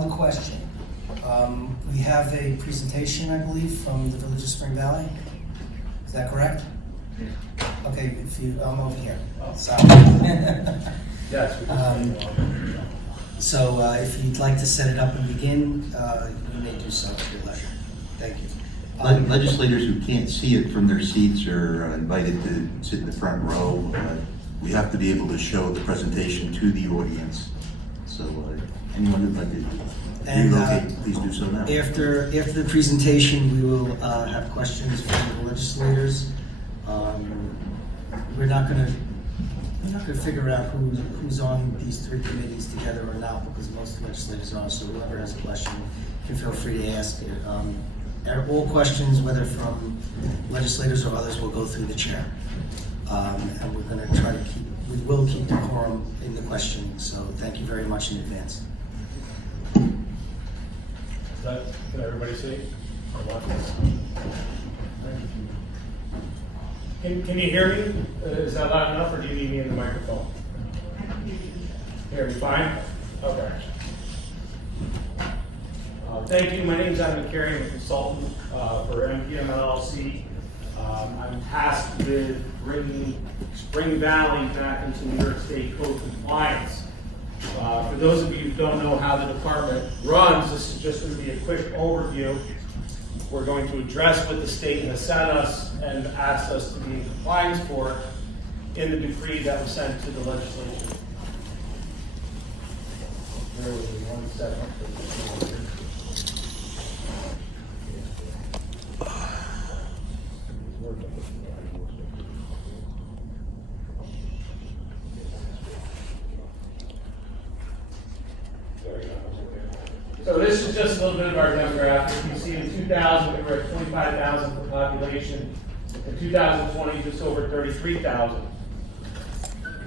on the question, we have a presentation, I believe, from the Village of Spring Valley. Is that correct? Okay, if you, I'm over here. Sorry. Yes. So if you'd like to set it up and begin, you may do so at your leisure. Thank you. Legislators who can't see it from their seats are invited to sit in the front row. We have to be able to show the presentation to the audience. So anyone who'd like to relocate, please do so now. After the presentation, we will have questions from the legislators. We're not going to figure out who's on these three committees together or not, because most legislators are. So whoever has a question can feel free to ask it. All questions, whether from legislators or others, will go through the chair. And we're going to try to we will keep decorum in the questioning. So thank you very much in advance. Can everybody see? Can you hear me? Is that loud enough, or do you need me in the microphone? Hear me fine? Okay. Thank you. My name is Adam McCary. I'm a consultant for MPM LLC. I'm tasked with bringing Spring Valley back into New York State code compliance. For those of you who don't know how the department runs, this is just going to be a quick overview. We're going to address what the state has sent us and asked us to be in compliance for in the decree that was sent to the legislature. Bear with me 1 second. So this is just a little bit of our demographic. You see in 2000 we were at 25,000 for population. In 2020, just over 33,000.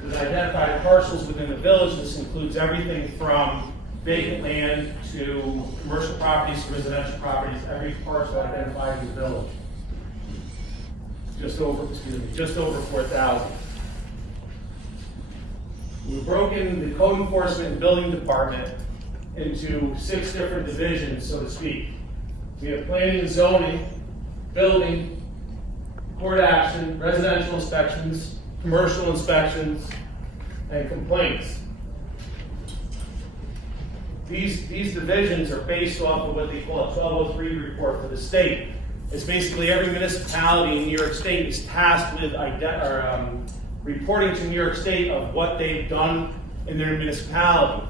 We've identified parcels within the village. This includes everything from vacant land to commercial properties to residential properties. Every parcel identified in the village. Just over 4,000. We've broken the code enforcement and building department into 6 different divisions, so to speak. We have planning and zoning, building, court action, residential inspections, commercial inspections, and complaints. These divisions are based off of what they call a 1203 report for the state. It's basically every municipality in New York State is tasked with reporting to New York State of what they've done in their municipality.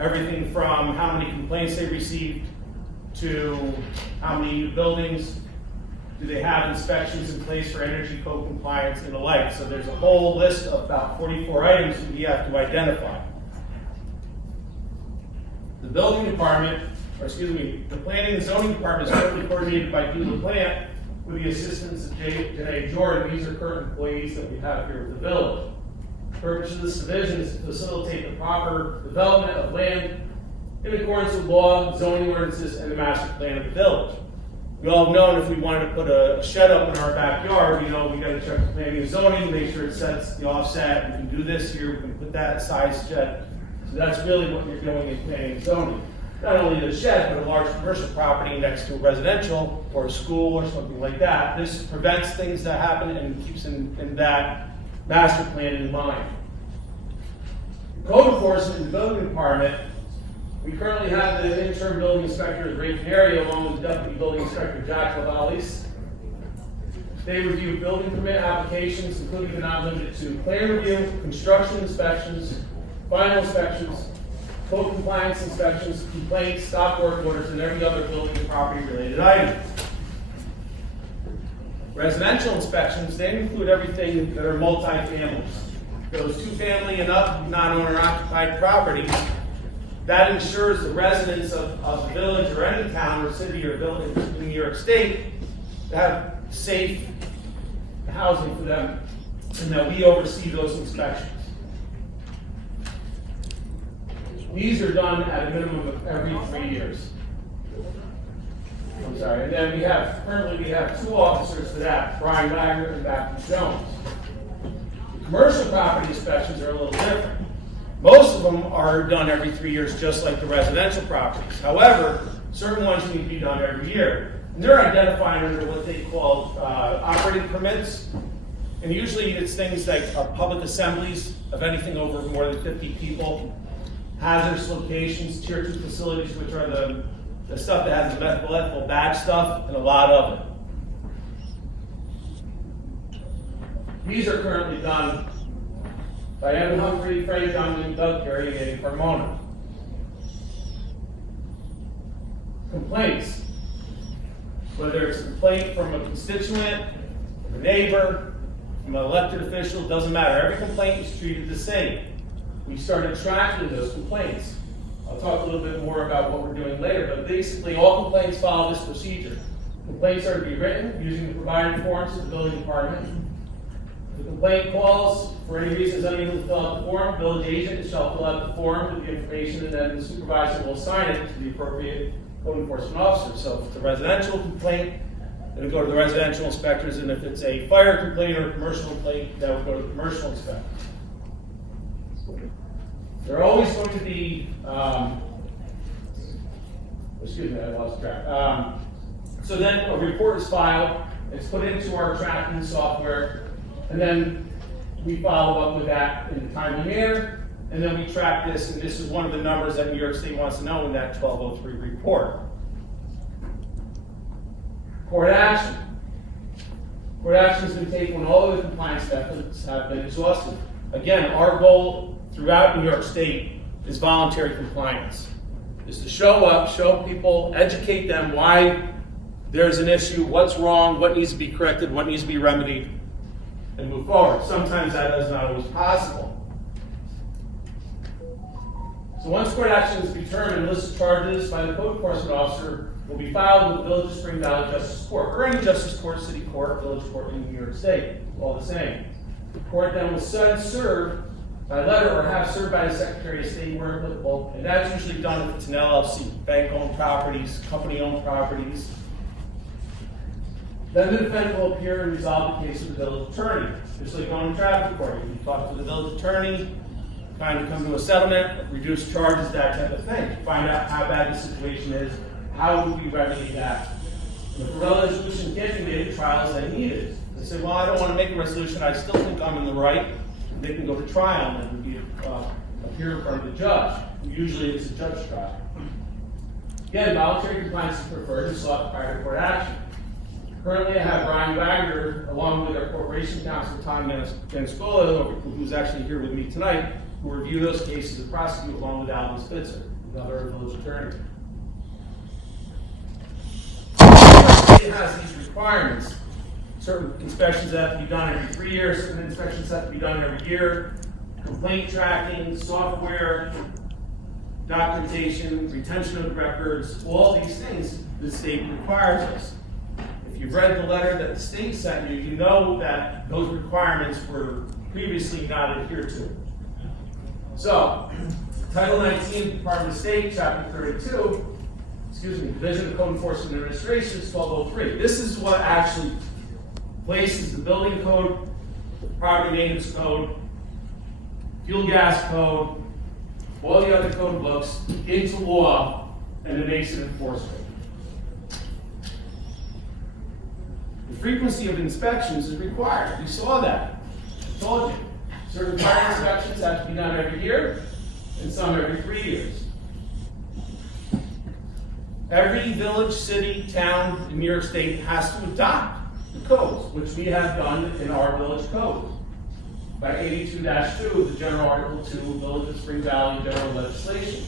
Everything from how many complaints they received to how many new buildings, do they have inspections in place for energy code compliance and the like. So there's a whole list of about 44 items that we have to identify. The building department, or excuse me, the planning and zoning department is currently coordinated by Beulah Plant with the assistance of Janae Jordan. These are current employees that we have here at the village. The purpose of this division is to facilitate the proper development of land in accordance with law, zoning ordinances, and the master plan of the village. We all have known if we wanted to put a shed up in our backyard, we got to check the planning and zoning, make sure it sets the offset. We can do this here, we can put that size shed. So that's really what you're doing in planning and zoning. Not only the shed, but a large commercial property next to a residential or a school or something like that. This prevents things that happen and keeps in that master plan in mind. Code enforcement in the building department, we currently have the interim building inspector, Ray Canary, along with deputy building inspector, Jack Lavalis. They review building permit applications, including but not limited to plan review, construction inspections, final inspections, code compliance inspections, complaints, stop work orders, and every other building and property related item. Residential inspections, they include everything that are multi-families. Those 2-family and up, non-owner occupied properties, that ensures the residents of the village or any town or city or village in New York State to have safe housing for them, and that we oversee those inspections. These are done at a minimum of every 3 years. I'm sorry, and then currently we have 2 officers for that, Brian Wagner and Matthew Jones. The commercial property inspections are a little different. Most of them are done every 3 years, just like the residential properties. However, certain ones need to be done every year. And they're identified under what they call operating permits. And usually it's things like public assemblies of anything over more than 50 people, hazardous locations, tier 2 facilities, which are the stuff that has the medical bad stuff, and a lot of it. These are currently done by Evan Humphrey, Freddie Duncan, Doug Carey, and Eddie Carmona. Complaints. Whether it's a complaint from a constituent, from a neighbor, from an elected official, doesn't matter. Every complaint is treated the same. We started tracking those complaints. I'll talk a little bit more about what we're doing later, but basically all complaints follow this procedure. Complaints are to be written using the provided forms of the building department. If the complaint calls for any reason is unable to fill out the form, village agent shall fill out the form with the information, and then the supervisor will assign it to the appropriate code enforcement officer. So if it's a residential complaint, it'll go to the residential inspectors, and if it's a fire complaint or a commercial complaint, that will go to the commercial inspectors. There are always going to be, excuse me, I lost track. So then a report is filed, it's put into our tracking software, and then we follow up with that in a timely manner, and then we track this, and this is one of the numbers that New York State wants to know in that 1203 report. Court action. Court action has been taken when all of the compliance efforts have been exhausted. Again, our goal throughout New York State is voluntary compliance. Is to show up, show people, educate them why there's an issue, what's wrong, what needs to be corrected, what needs to be remedied, and move forward. Sometimes that is not always possible. So once court action is determined, a list of charges by the code enforcement officer will be filed with the Village of Spring Valley Justice Court, or any justice court, city court, village court in New York State, all the same. The court then will send serve by letter or have served by the Secretary of State where applicable, and that's usually done if it's an LLC, bank-owned properties, company-owned properties. Then the defendant will appear and resolve the case with the village attorney. Just like going to traffic court, you talk to the village attorney, kind of come to a settlement, reduce charges, that type of thing. Find out how bad the situation is, how would we remedy that. And if a resolution can't be made, trial is then needed. They say, well, I don't want to make a resolution, I still think I'm in the right. They can go to trial and then appear in front of the judge. Usually it's a judge trial. Again, voluntary compliance is preferred and sought prior to court action. Currently, I have Brian Wagner, along with our corporation counsel, Tom Ganscola, who's actually here with me tonight, who review those cases and prosecute along with Alvin Spitzer, another village attorney. It has these requirements. Certain inspections have to be done every 3 years, certain inspections have to be done every year. Complaint tracking, software, documentation, retention of records, all these things the state requires us. If you've read the letter that the state sent you, you know that those requirements were previously not adhered to. So, Title 19, Department of State, Chapter 32, Division of Code Enforcement Administration, 1203. This is what actually places the building code, property maintenance code, fuel gas code, all the other code books into law, and it makes it enforceable. The frequency of inspections is required. We saw that. I told you. Certain fire inspections have to be done every year, and some every 3 years. Every village, city, town in New York State has to adopt the codes, which we have done in our village code. By 82-2 of the General Article 2, Village of Spring Valley General Legislation.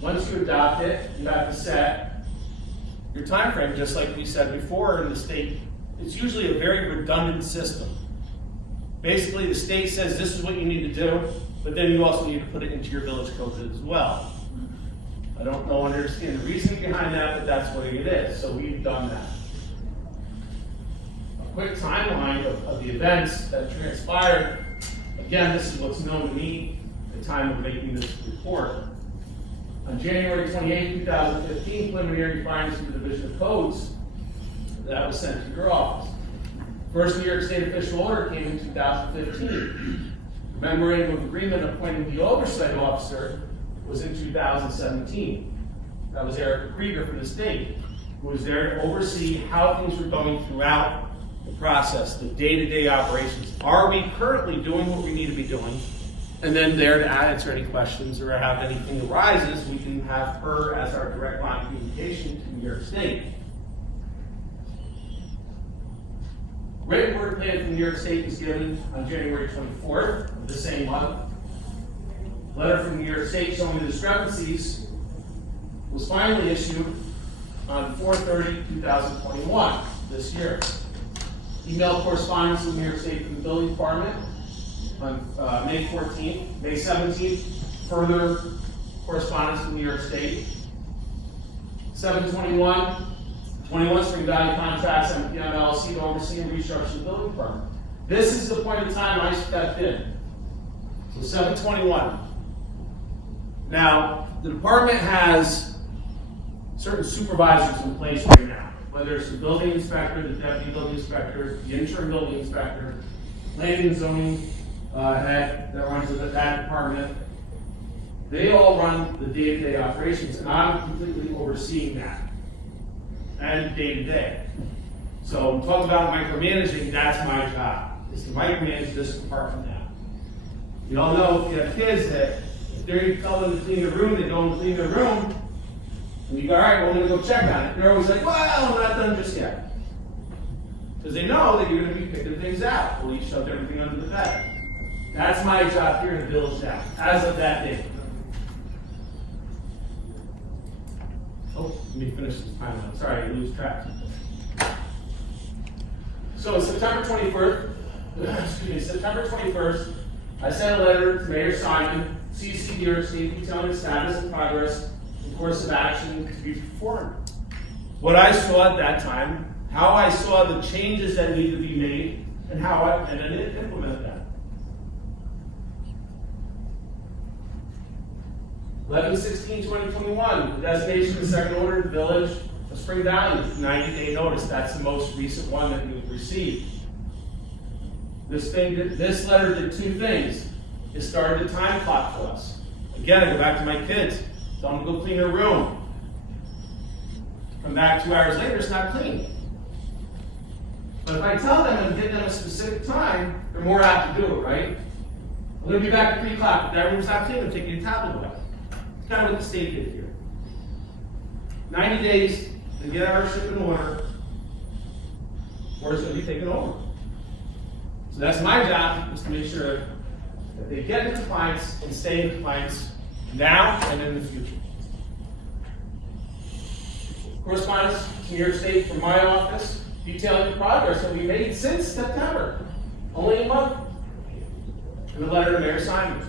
Once you adopt it, you have to set your time frame, just like we said before in the state. It's usually a very redundant system. Basically, the state says this is what you need to do, but then you also need to put it into your village code as well. I don't understand the reasoning behind that, but that's what it is. So we've done that. A quick timeline of the events that transpired. Again, this is what's known to me at the time of making this report. On January 28, 2015, preliminary findings from the Division of Codes that was sent to your office. First New York State official order came in 2015. Memorandum of agreement appointing the oversight officer was in 2017. That was Eric Krieger for the state, who was there to oversee how things were going throughout the process, the day-to-day operations. Are we currently doing what we need to be doing? And then there to answer any questions or have anything arises, we can have her as our direct line of communication to New York State. Written word plan from New York State was given on January 24th of the same month. Letter from New York State showing the discrepancies was finally issued on 4/30/2021, this year. Email correspondence with New York State from the Building Department on May 14th, May 17th, further correspondence from New York State. 7/21, 21 Spring Valley Contracts and LLC to oversee and restructure the building department. This is the point in time I stepped in. So 7/21. Now, the department has certain supervisors in place right now, whether it's the building inspector, the deputy building inspector, the interim building inspector, planning and zoning head that runs that department. They all run the day-to-day operations, and I'm completely overseeing that and day-to-day. So we talk about micromanaging, that's my job, is to micromanage this department now. You all know if you have kids that if they're telling them to clean their room, they go and clean their room, and you go, all right, well, I'm going to go check on it. They're always like, well, I'm not done just yet. Because they know that you're going to be picking things out. Well, you shoved everything under the bed. That's my job here in the village now, as of that day. Oh, let me finish this timeline. Sorry, I lose track. So September 21st, I sent a letter to Mayor Simon, CC New York State, detailing the status and progress and course of action to be performed. What I saw at that time, how I saw the changes that needed to be made, and how I then implemented that. 11/16/2021, the designation of the second order in the village of Spring Valley, 90-day notice. That's the most recent one that we've received. This letter did two things. It started a time clock for us. Again, I go back to my kids. Tell them to go clean their room. Come back 2 hours later, it's not clean. But if I tell them and give them a specific time, they're more apt to do it, right? I'm going to be back at 3 o'clock. If that room's not clean, I'm taking your tablet away. It's kind of what the state did here. 90 days to get our ship in order, or it's going to be taken over. So that's my job, is to make sure that they get into compliance and stay in compliance now and in the future. Correspondence to New York State from my office detailing the progress that we made since September, only a month, and a letter to Mayor Simon.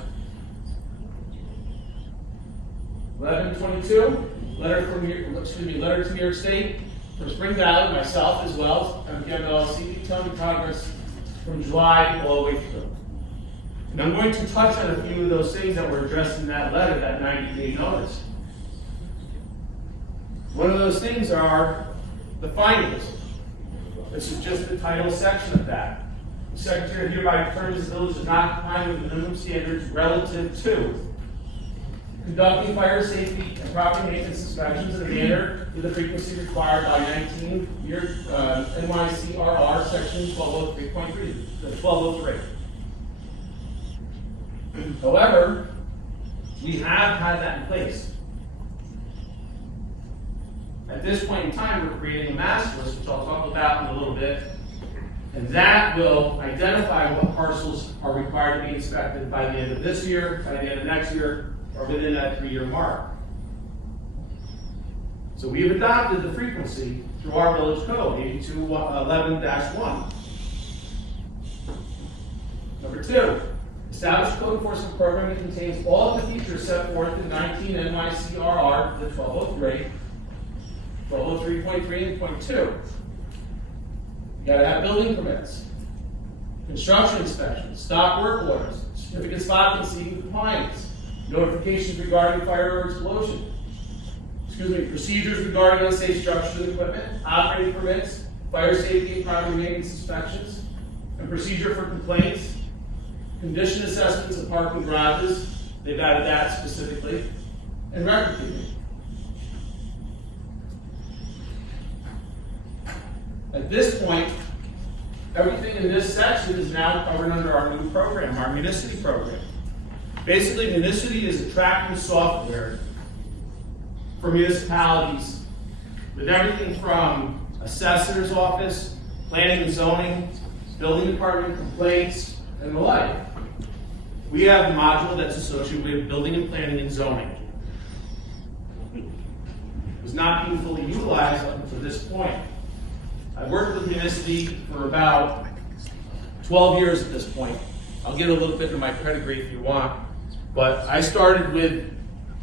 11/22, letter to New York State from Spring Valley, myself as well, and LLC detailing the progress from July all the way through. And I'm going to touch on a few of those things that were addressed in that letter, that 90-day notice. One of those things are the findings. This is just the title section of that. The Secretary hereby determines the village is not complying with the minimum standards relative to conducting fire safety and property maintenance inspections in a manner with the frequency required by 19 NYCRR section 1203.3, the 1203. However, we have had that in place. At this point in time, we're creating a master list, which I'll talk about in a little bit, and that will identify what parcels are required to be inspected by the end of this year, by the end of next year, or within that 3-year mark. So we've adopted the frequency through our village code, 8211-1. Number 2, establish a code enforcement program that contains all of the features set forth in 19 NYCRR, the 1203, 1203.3 and .2. You gotta have building permits, construction inspections, stop work orders, certificates of occupancy and compliance, notifications regarding fire or explosion, procedures regarding unsafe structures and equipment, operating permits, fire safety and property maintenance inspections, and procedure for complaints condition assessments of parking garages, they've added that specifically, and record keeping. At this point, everything in this section is now covered under our new program, our Municity program. Basically, Municity is a tracking software for municipalities with everything from assessor's office, planning and zoning, building department complaints, and the like. We have a module that's associated with building and planning and zoning. It was not being fully utilized up until this point. I've worked with Municity for about 12 years at this point. I'll get a little bit into my pedigree if you want. But I started with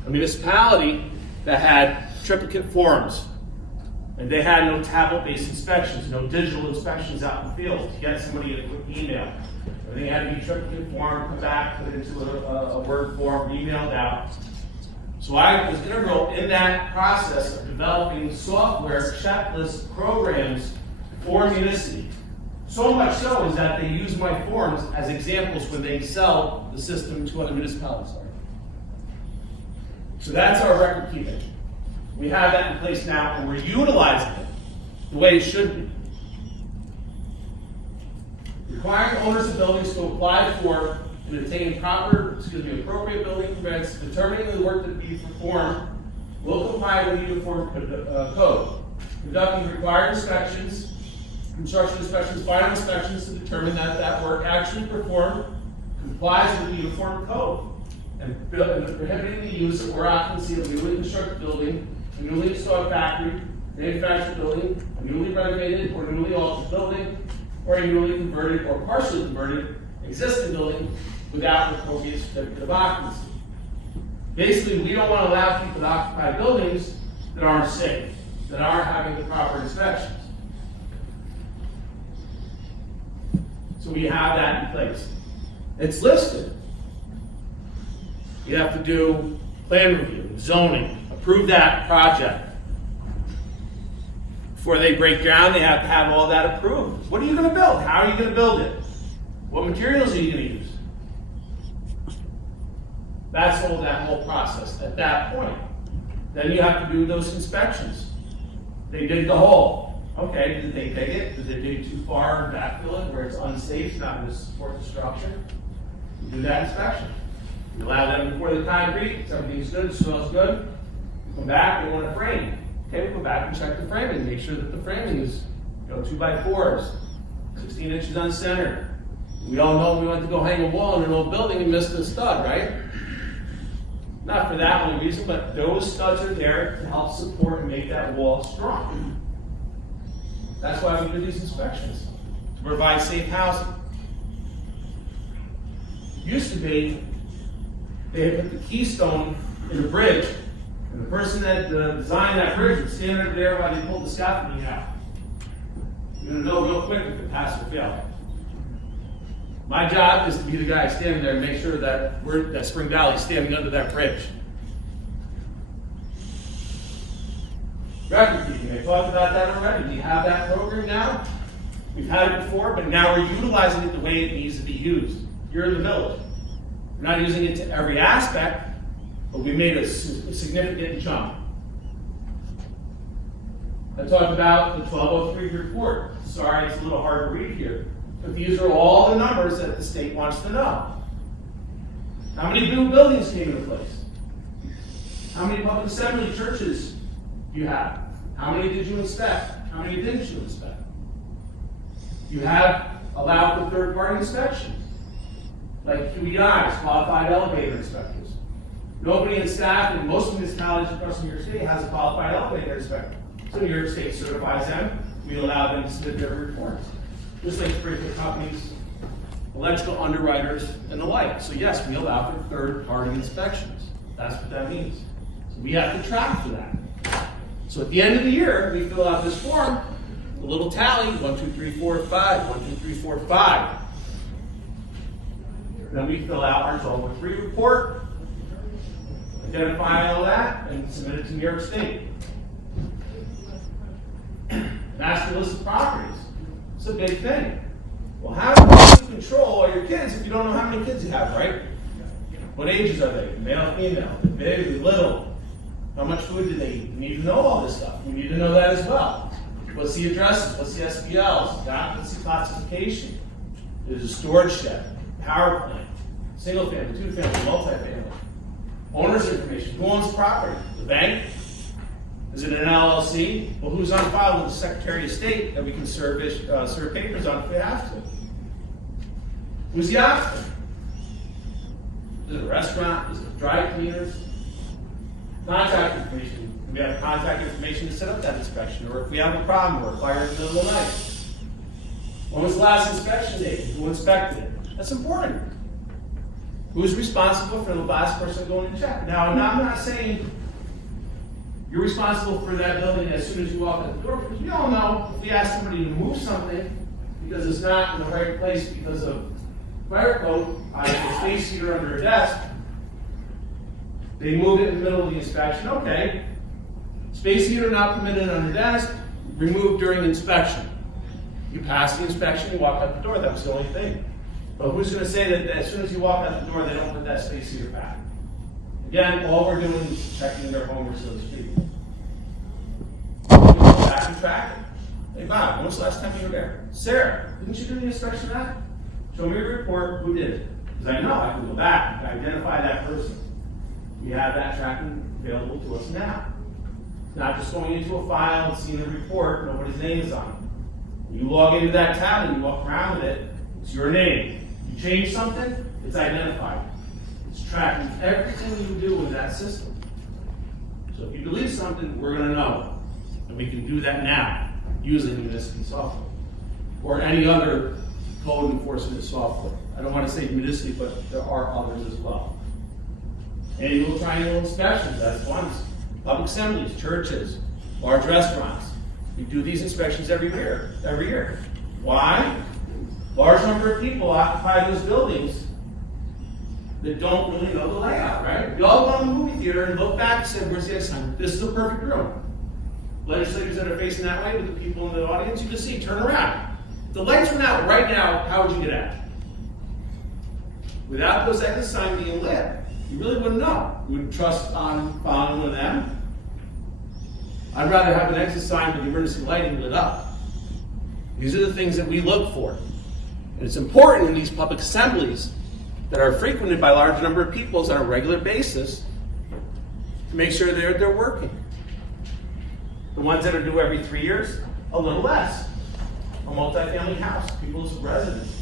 a municipality that had triplicate forms. And they had no tablet-based inspections, no digital inspections out in the field to get somebody a quick email. Everything had to be triplicate form, come back, put it into a Word form, emailed out. So I was integral in that process of developing software, checklist programs for Municity. So much so is that they use my forms as examples when they sell the system to other municipalities. So that's our record keeping. We have that in place now, and we're utilizing it the way it should be. Requiring owners of buildings to apply for and obtain appropriate building permits, determining the work that be performed will comply with the Uniform Code. Conducting required inspections, construction inspections, final inspections to determine that that work actually performed complies with the Uniform Code. And prohibiting the use or occupancy of a newly constructed building, a newly installed factory, manufactured building, a newly renovated or newly altered building, or a newly converted or partially converted existing building without an appropriate certificate of occupancy. Basically, we don't want to allow people to occupy buildings that aren't safe, that aren't having the proper inspections. So we have that in place. It's listed. You have to do plan review, zoning, approve that project. Before they break ground, they have to have all that approved. What are you going to build? How are you going to build it? What materials are you going to use? That's that whole process at that point. Then you have to do those inspections. They dig the hole. Okay, did they dig it? Did they dig too far and backfill it where it's unsafe, not going to support the structure? You do that inspection. You allow them to pour the concrete, everything's good, the soil's good. You come back, they want a frame. Okay, we go back and check the framing, make sure that the framing is 2x4s, 16 inches uncentered. We all know we went to go hang a wall in an old building and missed a stud, right? Not for that only reason, but those studs are there to help support and make that wall strong. That's why we do these inspections, to provide safe housing. It used to be, they had put the keystone in the bridge, and the person that designed that bridge would stand over there while they pulled the scaffolding out. You're going to know real quick if it passed or failed. My job is to be the guy standing there and make sure that that Spring Valley is standing under that bridge. Record keeping, I talked about that already. We have that program now. We've had it before, but now we're utilizing it the way it needs to be used. You're in the village. We're not using it to every aspect, but we made a significant jump. I talked about the 1203 report. Sorry, it's a little hard to read here. But these are all the numbers that the state wants to know. How many new buildings came into place? How many public assembly churches do you have? How many did you inspect? How many didn't you inspect? You have allowed for third-party inspection, like QEIs, qualified elevator inspectors. Nobody in staff in most municipalities across New York State has a qualified elevator inspector. So New York State certifies them. We allow them to submit their reports. Just like sprinkler companies, electrical underwriters, and the like. So yes, we allow for third-party inspections. That's what that means. So we have to track for that. So at the end of the year, we fill out this form, a little tally, 1, 2, 3, 4, 5, 1, 2, 3, 4, 5. Then we fill out our 1203 report, identify all that, and submit it to New York State. Master list of properties. It's a big thing. Well, how do you control all your kids if you don't know how many kids you have, right? What ages are they? Male, female, big, little? How much food do they eat? We need to know all this stuff. We need to know that as well. What's the addresses? What's the SBLs? What's the classification? There's a storage shed, power plant, single family, two family, multi-family. Owner's information. Who owns property? The bank? Is it an LLC? Well, who's on file with the Secretary of State that we can serve papers on if we have to? Who's the occupant? Is it a restaurant? Is it dry cleaners? Contact information. Do we have contact information to set up that inspection? Or if we have a problem or a fire in the middle of the night? When was the last inspection date? Who inspected it? That's important. Who's responsible for the last person going to check? Now, I'm not saying you're responsible for that building as soon as you walk out the door, because we all know if we ask somebody to move something because it's not in the right place because of fire code, a space heater under a desk, they move it in the middle of the inspection, okay. Space heater not permitted under desk, removed during inspection. You pass the inspection, you walk out the door, that was the only thing. But who's going to say that as soon as you walk out the door, they don't put that space heater back? Again, all we're doing is checking their homework, so to speak. You go back and track it. Hey, Bob, when was the last time you were there? Sarah, didn't you do the inspection of that? Show me a report, who did it? Because I know I can go back and identify that person. We have that tracking available to us now. It's not just going into a file and seeing a report, nobody's name is on it. When you log into that tab and you walk around with it, it's your name. You change something, it's identified. It's tracking everything you do with that system. So if you delete something, we're going to know. And we can do that now using municipal software or any other code enforcement software. I don't want to say municipal, but there are others as well. Annual triennial inspections, that's one. Public assemblies, churches, large restaurants. We do these inspections every year. Why? Large number of people occupy those buildings that don't really know the layout, right? We all go to the movie theater and look back and say, where's the exit sign? This is a perfect room. Legislators that are facing that way with the people in the audience, you can see, turn around. If the lights went out right now, how would you get out? Without those exit signs being lit, you really wouldn't know. You wouldn't trust on following with them. I'd rather have an exit sign with the emergency lighting lit up. These are the things that we look for. And it's important in these public assemblies that are frequented by a large number of people on a regular basis to make sure they're working. The ones that are due every 3 years, a little less. A multi-family house, people's residence.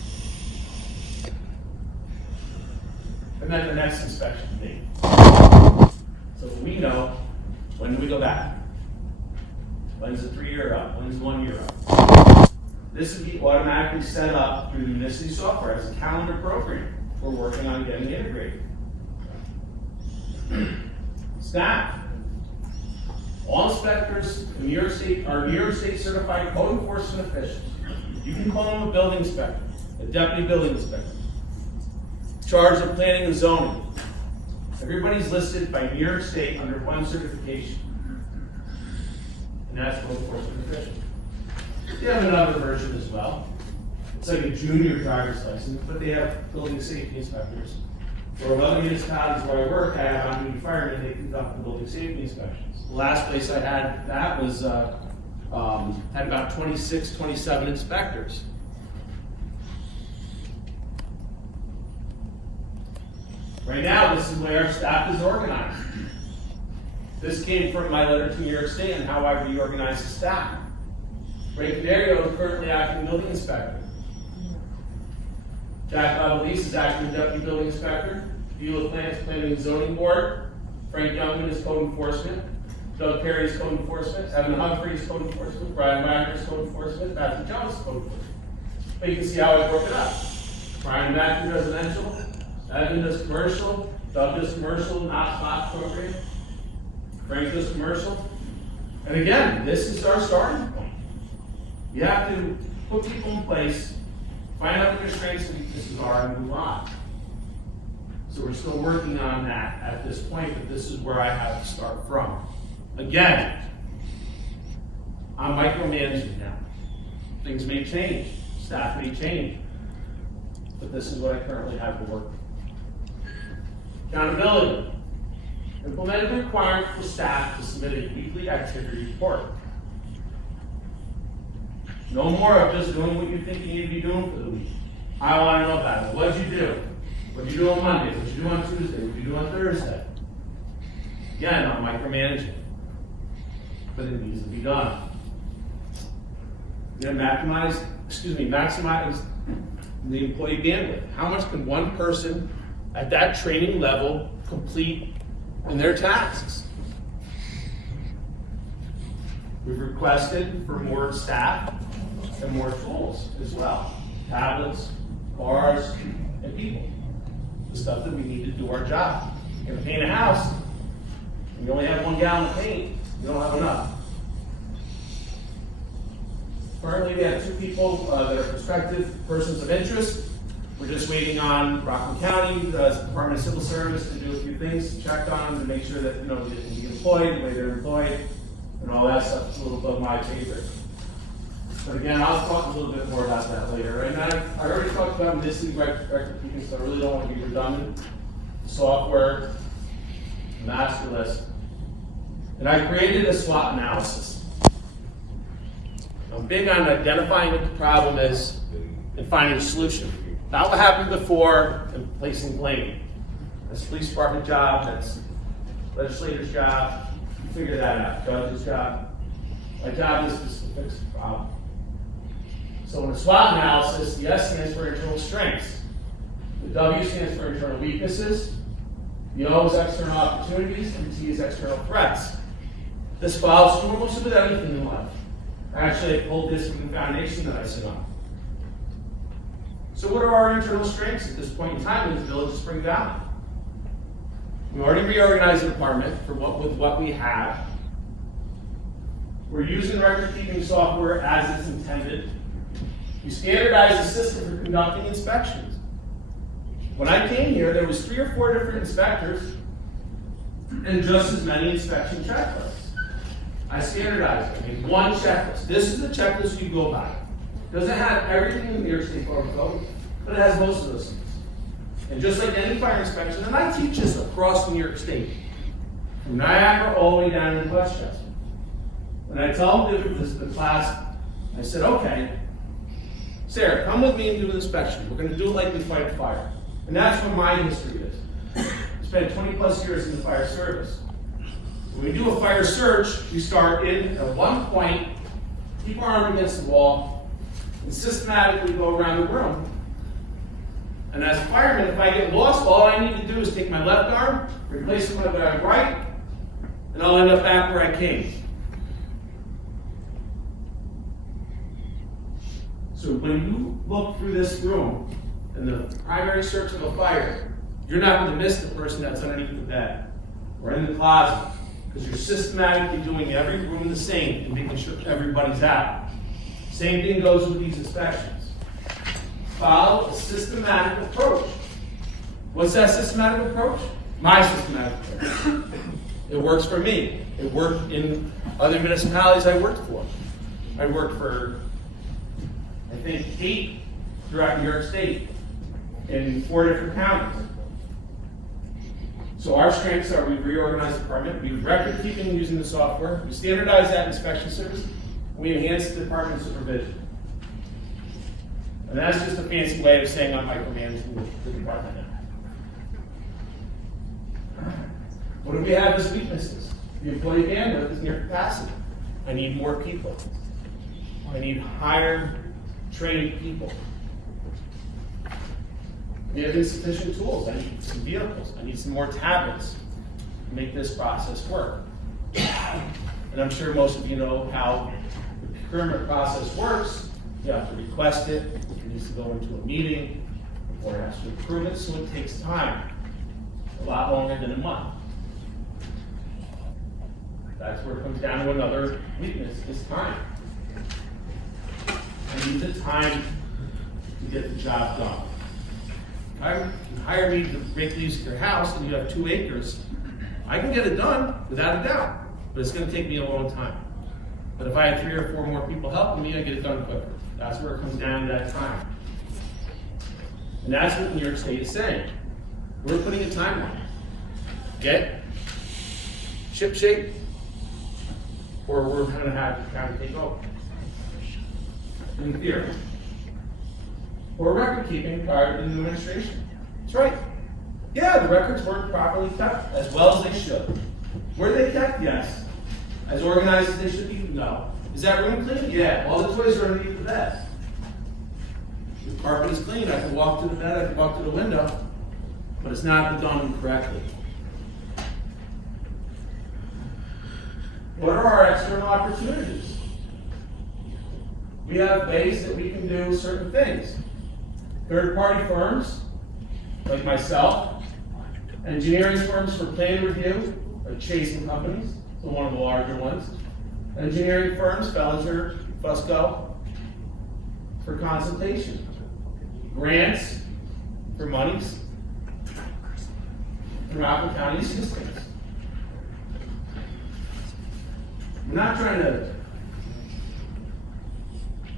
And then the next inspection date. So we know, when do we go back? When's the 3 year up? When's the 1 year up? This would be automatically set up through the municipal software as a calendar program. We're working on getting integrated. Staff. All inspectors in New York State are New York State certified code enforcement officials. You can call them a building inspector, a deputy building inspector. Charged of planning and zoning. Everybody's listed by New York State under one certification. And that's code enforcement official. They have another version as well. It's like a junior driver's license, but they have building safety inspectors. For other municipalities where I work, I have on-duty firemen, they conduct the building safety inspections. The last place I had that was, had about 26, 27 inspectors. Right now, this is where our staff is organized. This came from my letter to New York State on how I reorganize the staff. Ray Canario is currently acting building inspector. Jack Lavalise is acting deputy building inspector. Viola Plants, Planning and Zoning Board. Frank Youngman is code enforcement. Doug Perry is code enforcement. Evan Humphrey is code enforcement. Brian Wagner is code enforcement. Matthew Jones is code enforcement. But you can see how I broke it up. Brian Matthew residential. Evan does commercial. Doug does commercial, not SWOT program. Frank does commercial. And again, this is our starting point. You have to put people in place, find out what their strengths and weaknesses are, and move on. So we're still working on that at this point, but this is where I have to start from. Again, I'm micromanaging now. Things may change, staff may change. but this is what I currently have to work with. Accountability. Implement a requirement for staff to submit a weekly activity report. No more of just doing what you think you need to be doing for the week. I want to know about it. What did you do? What did you do on Monday? What did you do on Tuesday? What did you do on Thursday? Again, not micromanaging, but it needs to be done. You're gonna maximize the employee bandwidth. How much can one person at that training level complete in their tasks? We've requested for more staff and more tools as well. Tablets, cars, and people. The stuff that we need to do our job. You're gonna paint a house, and you only have 1 gallon of paint, you don't have enough. Currently, we have 2 people that are prospective persons of interest. We're just waiting on Rockland County, the Department of Civil Service, to do a few things, check on them, to make sure that, they can be employed, the way they're employed, and all that stuff. It's a little above my pay grade. But again, I'll talk a little bit more about that later. And I already talked about missing record keeping, so I really don't want to be redundant. Software, master list. And I created a SWOT analysis. I'm big on identifying what the problem is and finding a solution. Not what happened before and placing blame. That's the police department job, that's legislator's job. You figure that out. Judge's job. My job is just to fix the problem. So in a SWOT analysis, the S stands for internal strengths. The W stands for internal weaknesses. The O is external opportunities, and the T is external threats. This follows through almost with everything in life. Actually, I pulled this from the foundation that I sit on. So what are our internal strengths at this point in time in the Village of Spring Valley? We already reorganized the department with what we have. We're using record-keeping software as it's intended. We standardized the system for conducting inspections. When I came here, there was 3 or 4 different inspectors and just as many inspection checklists. I standardized it. I made 1 checklist. This is the checklist you go by. It doesn't have everything in the New York State Code, but it has most of those things. And just like any fire inspection, and I teach this across New York State, from Niagara all the way down to Westchester. When I tell them the class, I said, okay, Sarah, come with me and do an inspection. We're going to do it like we fight fire. And that's what my history is. I spent 20 plus years in the fire service. When we do a fire search, we start in at one point, keep our arm against the wall, and systematically go around the room. And as a fireman, if I get lost, all I need to do is take my left arm, replace it with my right, and I'll end up back where I came. So when you look through this room and the primary search of a fire, you're not going to miss the person that's underneath the bed or in the closet, because you're systematically doing every room the same and making sure everybody's out. Same thing goes with these inspections. Follow a systematic approach. What's that systematic approach? My systematic approach. It works for me. It worked in other municipalities I worked for. I worked for, I think, 8 throughout New York State in 4 different counties. So our strengths are we reorganize the department, we record keeping using the software, we standardize that inspection service, and we enhance the department supervision. And that's just a fancy way of saying I'm micromanaging the department now. What do we have as weaknesses? The employee bandwidth is near capacity. I need more people. I need higher trained people. We have insufficient tools. I need some vehicles. I need some more tablets to make this process work. And I'm sure most of you know how the procurement process works. You have to request it. It needs to go into a meeting before it has to approve it, so it takes time. A lot longer than a month. That's where it comes down to another weakness, is time. I need the time to get the job done. You hire me to make use of your house and you have 2 acres, I can get it done without a doubt, but it's going to take me a long time. But if I have 3 or 4 more people helping me, I get it done quicker. That's where it comes down to that time. And that's what New York State is saying. We're putting a timeline. Get ship shape, or we're gonna have to kind of take over. In theory. Or record keeping prior to the new administration. That's right. Yeah, the records weren't properly kept as well as they should. Were they kept? Yes. As organized as they should be? No. Is that room clean? Yeah. All the toys are underneath the bed. The carpet is clean. I can walk to the bed, I can walk to the window, but it's not done correctly. What are our external opportunities? We have ways that we can do certain things. Third-party firms, like myself, engineering firms for plan review, like Chasing companies, so one of the larger ones. Engineering firms, Bellinger, Fusco, for consultation. Grants for monies from Rockland County assistance. We're not trying to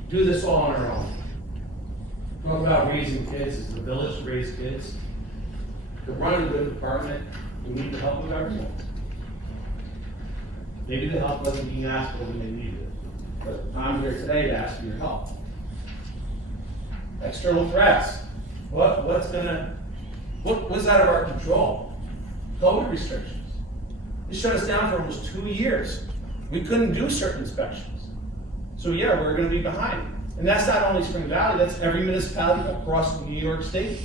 do this all on our own. Talk about raising kids. Is the village to raise kids? To run a good department, we need the help of everyone. Maybe the help wasn't being asked for when they needed it. But I'm here today to ask for your help. External threats. What was out of our control? COVID restrictions. It shut us down for almost 2 years. We couldn't do certain inspections. So yeah, we're gonna be behind. And that's not only Spring Valley, that's every municipality across New York State.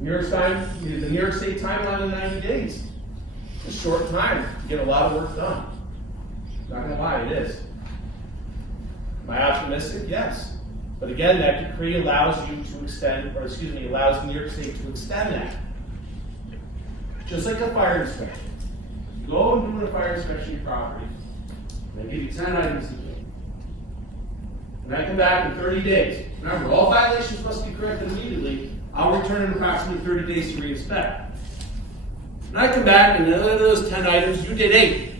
The New York State timeline in 90 days. It's a short time to get a lot of work done. Not gonna lie, it is. Am I optimistic? Yes. But again, that decree allows you to extend, allows New York State to extend that. Just like a fire inspection. You go and do a fire inspection of your property. And I give you 10 items to do. And I come back in 30 days. Remember, all violations must be corrected immediately. I'll return in approximately 30 days to re-inspect. And I come back and out of those 10 items, you did 8.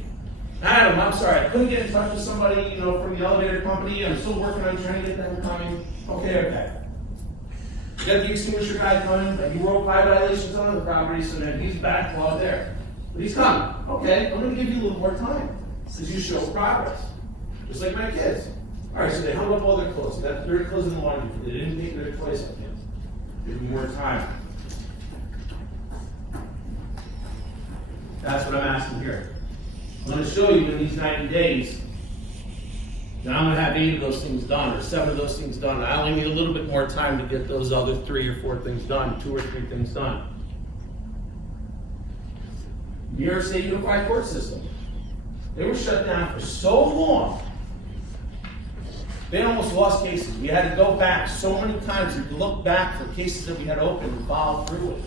Adam, I'm sorry, I couldn't get in touch with somebody, from the elevator company. I'm still working on trying to get them coming. Okay. You got the extinguisher guy coming, but he wrote 5 violations on the property, so then he's backlogged there. But he's coming. Okay, I'm gonna give you a little more time, since you show progress. Just like my kids. All right, so they hung up all their clothes. They got their clothes in the laundry, but they didn't take their toys up yet. Give them more time. That's what I'm asking here. I'm going to show you in these 90 days that I'm going to have 8 of those things done, or 7 of those things done. I only need a little bit more time to get those other 3 or 4 things done, 2 or 3 things done. New York State Unified Court System. They were shut down for so long. They almost lost cases. We had to go back so many times to look back for cases that we had opened and follow through with.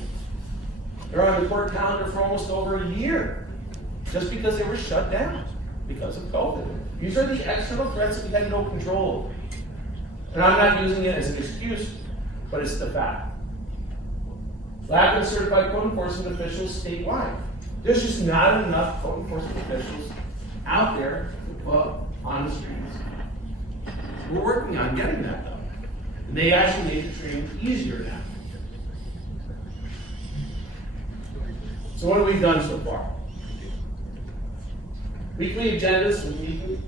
They're on the court calendar for almost over a year, just because they were shut down because of COVID. These are the external threats that we had no control over. And I'm not using it as an excuse, but it's the fact. Lack of certified code enforcement officials statewide. There's just not enough code enforcement officials out there to put on the streets. We're working on getting that though. And they actually made the training easier now. So what have we done so far? Weekly agendas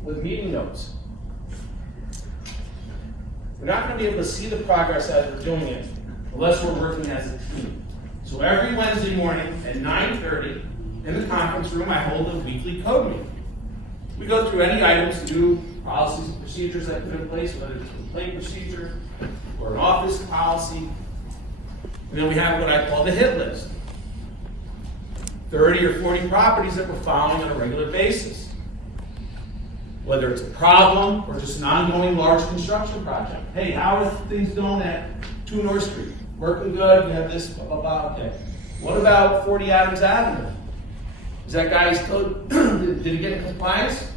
with meeting notes. We're not going to be able to see the progress as we're doing it unless we're working as a team. So every Wednesday morning at 9:30 in the conference room, I hold a weekly code meeting. We go through any items, new policies and procedures that put in place, whether it's a complaint procedure or an office policy. And then we have what I call the hit list. 30 or 40 properties that we're following on a regular basis. Whether it's a problem or just an ongoing large construction project. Hey, how are things going at 2 North Street? Working good, we have this, blah, blah, blah, okay. What about 40 Adams Avenue? Is that guy still, did he get in compliance?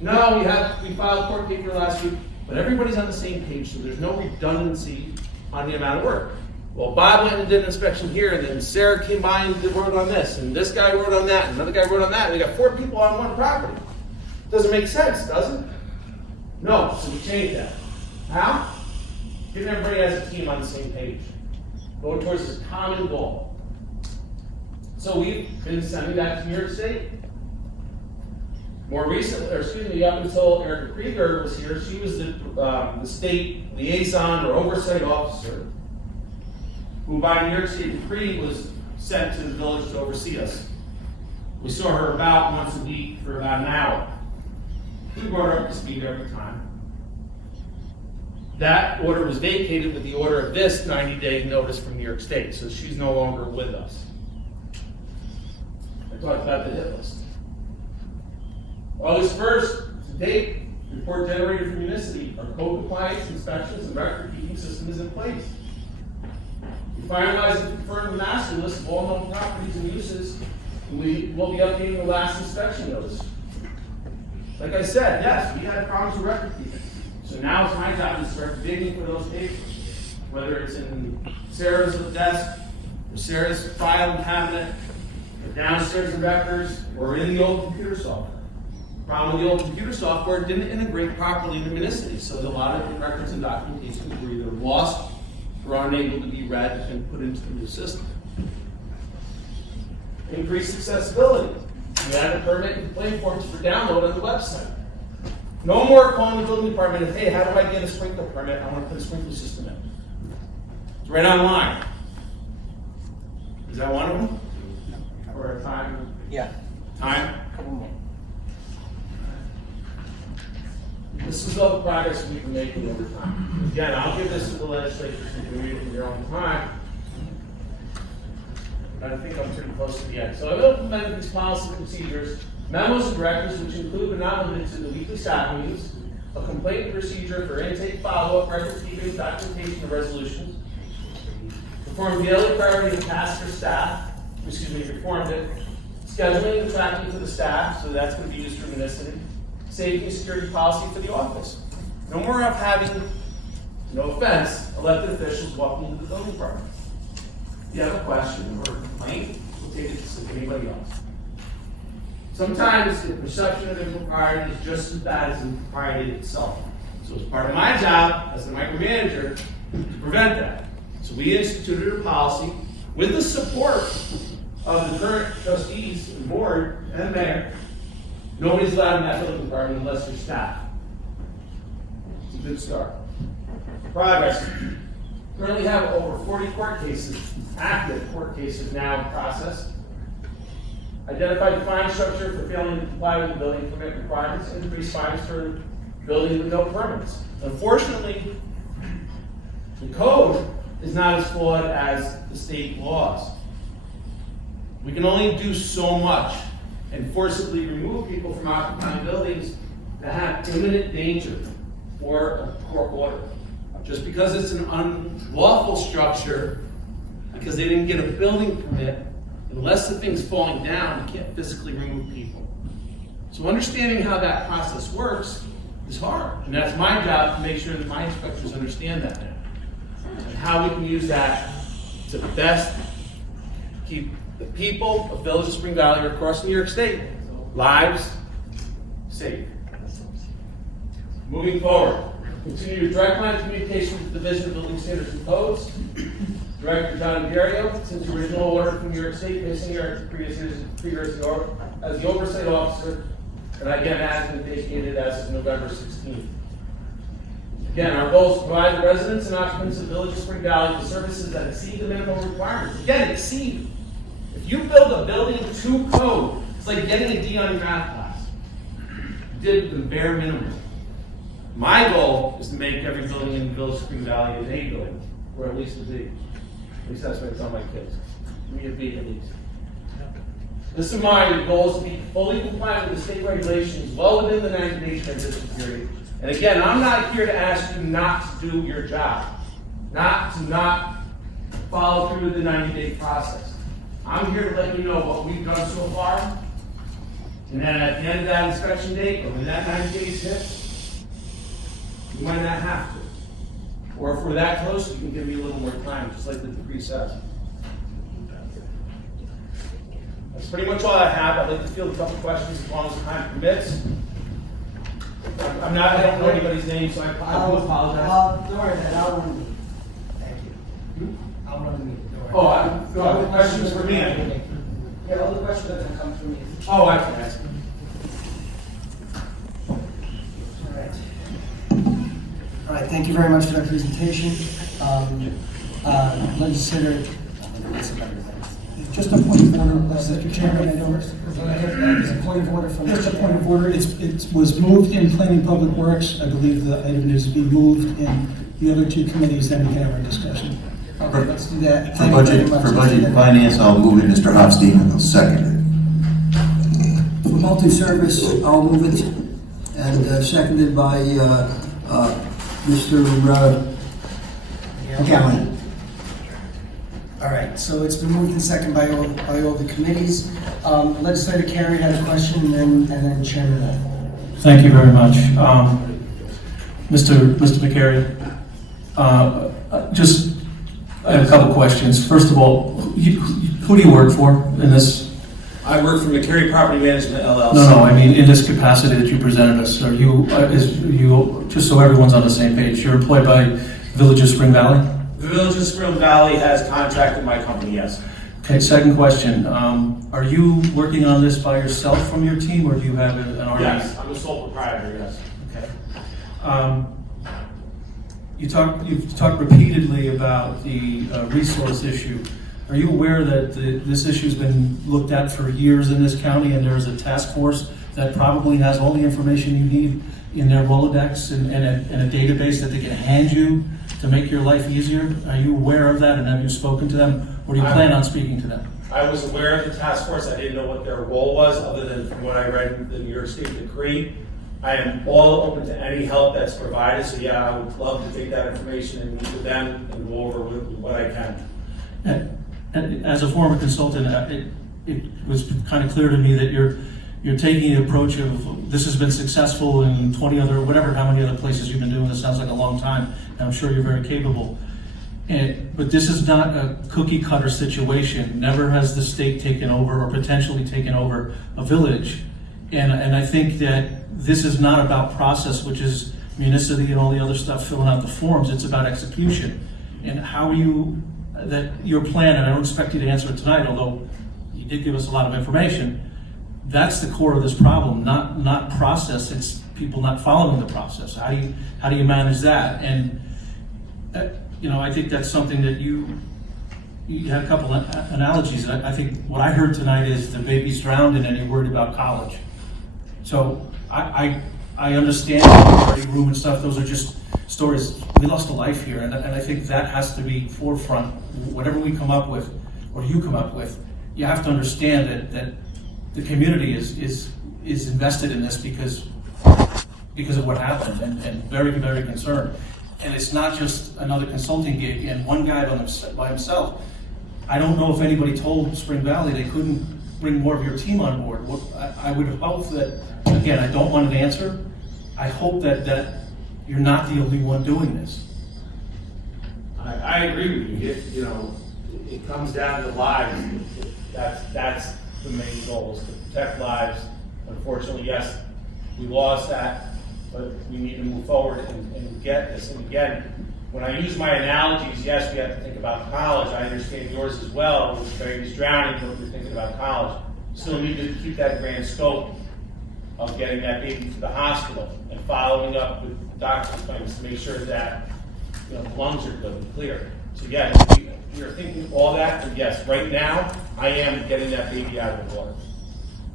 No, we filed court paper last week, but everybody's on the same page, so there's no redundancy on the amount of work. Well, Bob went and did an inspection here, and then Sarah came by and wrote on this, and this guy wrote on that, and another guy wrote on that, and we got 4 people on one property. Doesn't make sense, does it? No, so we changed that. How? getting everybody as a team on the same page, going towards this common goal. So we've been sending that to New York State. More recently, up until Erica Krieger was here, she was the state liaison or oversight officer, who by New York State decree was sent to the village to oversee us. We saw her about once a week for about an hour. We brought her up to speed every time. That order was vacated with the order of this 90-day notice from New York State, so she's no longer with us. I talked about the hit list. August 1st, to date, report generated from Municity, our code compliance, inspections, and record keeping system is in place. We finalized and confirmed the master list of all known properties and uses, and we will be updating the last inspection notice. Like I said, yes, we had problems with record keeping. So now it's my job to start digging for those papers, whether it's in Sarah's desk, or Sarah's file cabinet, or downstairs in records, or in the old computer software. Problem with the old computer software, it didn't integrate properly into Municity, so a lot of the records and documentation were either lost or unable to be read and put into the new system. Increased accessibility. We added permit and complaint forms for download on the website. No more calling the building department and, hey, how do I get a sprinkler permit? I want to put a sprinkler system in. It's right online. Is that one of them? Or a time? Yeah. Time? This is all the progress we've been making over time. Again, I'll give this to the legislature so you can read it in your own time. I think I'm pretty close to the end. So I've implemented these policies and procedures, memos and directives, which include but not limited to the weekly staff meetings, a complaint procedure for intake, follow-up, record keeping, documentation, and resolutions, perform daily priority and tasks for staff, performed it, scheduling and tracking for the staff, so that's going to be used for Municity, safety and security policy for the office. No more of having, no offense, elected officials walking into the building department. If you have a question or a complaint, we'll take it to anybody else. Sometimes the perception of impropriety is just as bad as impropriety itself. So it's part of my job as the micromanager to prevent that. So we instituted a policy with the support of the current trustees and board and mayor. Nobody's allowed in that building department unless you're staff. It's a good start. Progress. Currently have over 40 court cases, active court cases now in process. Identified the fine structure for failing to comply with the building permit requirements, and increased fines for building with no permits. Unfortunately, the code is not as flawed as the state laws. We can only do so much and forcibly remove people from occupying buildings that have imminent danger or a court order. Just because it's an unlawful structure, because they didn't get a building permit, unless the thing's falling down, you can't physically remove people. So understanding how that process works is hard. And that's my job to make sure that my inspectors understand that now. And how we can use that to best keep the people of Village of Spring Valley or across New York State lives safe. Moving forward, continue direct line of communication with the Division of Building Standards and Codes. Director John Dario, since the original order from New York State, placing here as the oversight officer, and again has been vacated as of November 16th. Again, our goal is to provide the residents and occupants of Village of Spring Valley with services that exceed the minimum requirements. Again, exceed. If you build a building to code, it's like getting a D on your math class. You did the bare minimum. My goal is to make every building in the Village of Spring Valley an A building, or at least a B. At least that's what I tell my kids. Give me a B at least. This in mind, the goal is to be fully compliant with the state regulations well within the 90-day transition period. And again, I'm not here to ask you not to do your job, not to follow through with the 90-day process. I'm here to let you know what we've done so far, and then at the end of that inspection date, or when that 90 days hits, you might not have to. Or if we're that close, you can give me a little more time, just like the decree says. That's pretty much all I have. I'd like to field a couple questions as long as time permits. I don't know anybody's name, so I do apologize. Don't worry about it. no, the questions for me. Yeah, all the questions are gonna come from me. Oh, I can ask. All right, thank you very much for that presentation. Legislator, Just a point of order, Mr. Chairman, I know. there's a point of order from. Just a point of order, it was moved in Planning Public Works. I believe the item is to be moved in the other two committees, then we can have our discussion. Okay, let's do that. For budget and finance, I'll move it, Mr. Hofstein, and I'll second For multi-service, I'll move it, and seconded by Mr. O'Callaghan. All right, so it's been moved and seconded by all the committees. Legislator Carey had a question, and then Chairman Wolf. Thank you very much. Mr. McCary, I have a couple questions. First of all, who do you work for in this? I work for McCary Property Management LLC. No, I mean, in this capacity that you presented us, are you, just so everyone's on the same page, you're employed by Village of Spring Valley? The Village of Spring Valley has contracted my company, yes. Okay, second question. Are you working on this by yourself from your team, or do you have an RE? Yes, I'm a sole proprietor, yes. Okay. You've talked repeatedly about the resource issue. Are you aware that this issue's been looked at for years in this county, and there's a task force that probably has all the information you need in their Rolodex and a database that they can hand you to make your life easier? Are you aware of that, and have you spoken to them, or do you plan on speaking to them? I was aware of the task force. I didn't know what their role was, other than from what I read in the New York State decree. I am all open to any help that's provided, so yeah, I would love to take that information and meet with them and go over with what I can. And as a former consultant, it was kind of clear to me that you're taking the approach of, this has been successful in 20 other, whatever, how many other places you've been doing this, sounds like a long time, and I'm sure you're very capable. But this is not a cookie cutter situation. Never has the state taken over or potentially taken over a village. And I think that this is not about process, which is municity and all the other stuff, filling out the forms. It's about execution. And how your plan, and I don't expect you to answer it tonight, although you did give us a lot of information, that's the core of this problem, not process. It's people not following the process. How do you manage that? And I think that's something that you had a couple analogies. I think what I heard tonight is the baby's drowned and then you're worried about college. So I understand the room and stuff. Those are just stories. We lost a life here, and I think that has to be forefront. Whatever we come up with, or you come up with, you have to understand that the community is invested in this because of what happened, and very, very concerned. And it's not just another consulting gig and one guy by himself. I don't know if anybody told Spring Valley they couldn't bring more of your team on board. I would hope that, again, I don't want an answer. I hope that you're not the only one doing this. I agree with you. It comes down to lives. That's the main goal, is to protect lives. Unfortunately, yes, we lost that, but we need to move forward and get this. And again, when I use my analogies, yes, we have to think about college. I understand yours as well. With the baby's drowning, but we're thinking about college. Still need to keep that grand scope of getting that baby to the hospital and following up with doctor's appointments to make sure that the lungs are good and clear. So yeah, we are thinking all that, and yes, right now, I am getting that baby out of the water.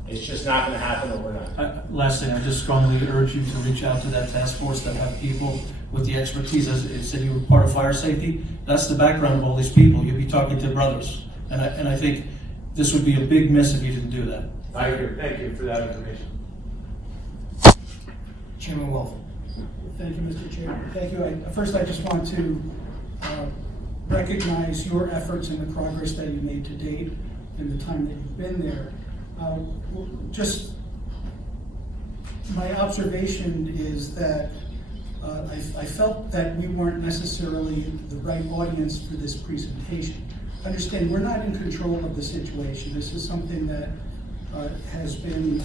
It's just not going to happen overnight. Last thing, I just strongly urge you to reach out to that task force that have people with the expertise. As it said, you were part of fire safety. That's the background of all these people. You'd be talking to brothers. And I think this would be a big miss if you didn't do that. I agree. Thank you for that information. Chairman Wolf. Thank you, Mr. Chairman. Thank you. First, I just want to recognize your efforts and the progress that you made to date in the time that you've been there. Just my observation is that I felt that we weren't necessarily the right audience for this presentation. Understand, we're not in control of the situation. This is something that has been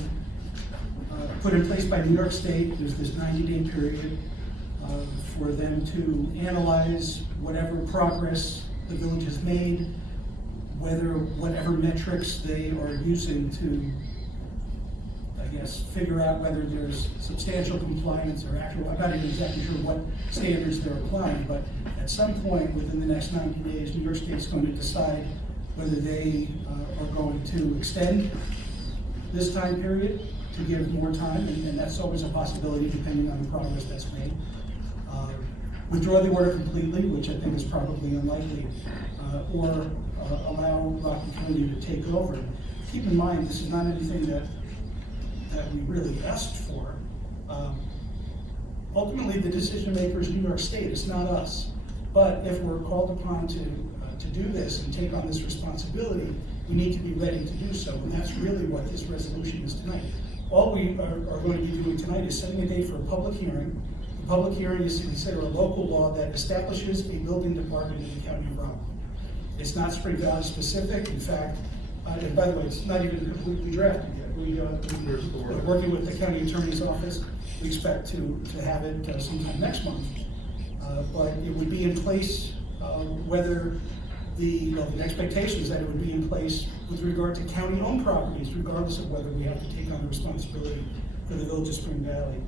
put in place by New York State. There's this 90-day period for them to analyze whatever progress the village has made whether whatever metrics they are using to, I guess, figure out whether there's substantial compliance or actual, I'm not even exactly sure what standards they're applying, but at some point within the next 90 days, New York State's going to decide whether they are going to extend this time period to give more time, and that's always a possibility depending on the progress that's made. Withdraw the order completely, which I think is probably unlikely, or allow Rockland County to take over. Keep in mind, this is not anything that we really asked for. Ultimately, the decision maker is New York State, it's not us. But if we're called upon to do this and take on this responsibility, we need to be ready to do so, and that's really what this resolution is tonight. All we are going to be doing tonight is setting a date for a public hearing. The public hearing is to consider a local law that establishes a building department in the county of Rockland. It's not Spring Valley specific, in fact, and by the way, it's not even completely drafted yet. We're working with the county attorney's office. We expect to have it sometime next month. But it would be in place whether the expectation is that it would be in place with regard to county-owned properties, regardless of whether we have to take on the responsibility for the village of Spring Valley.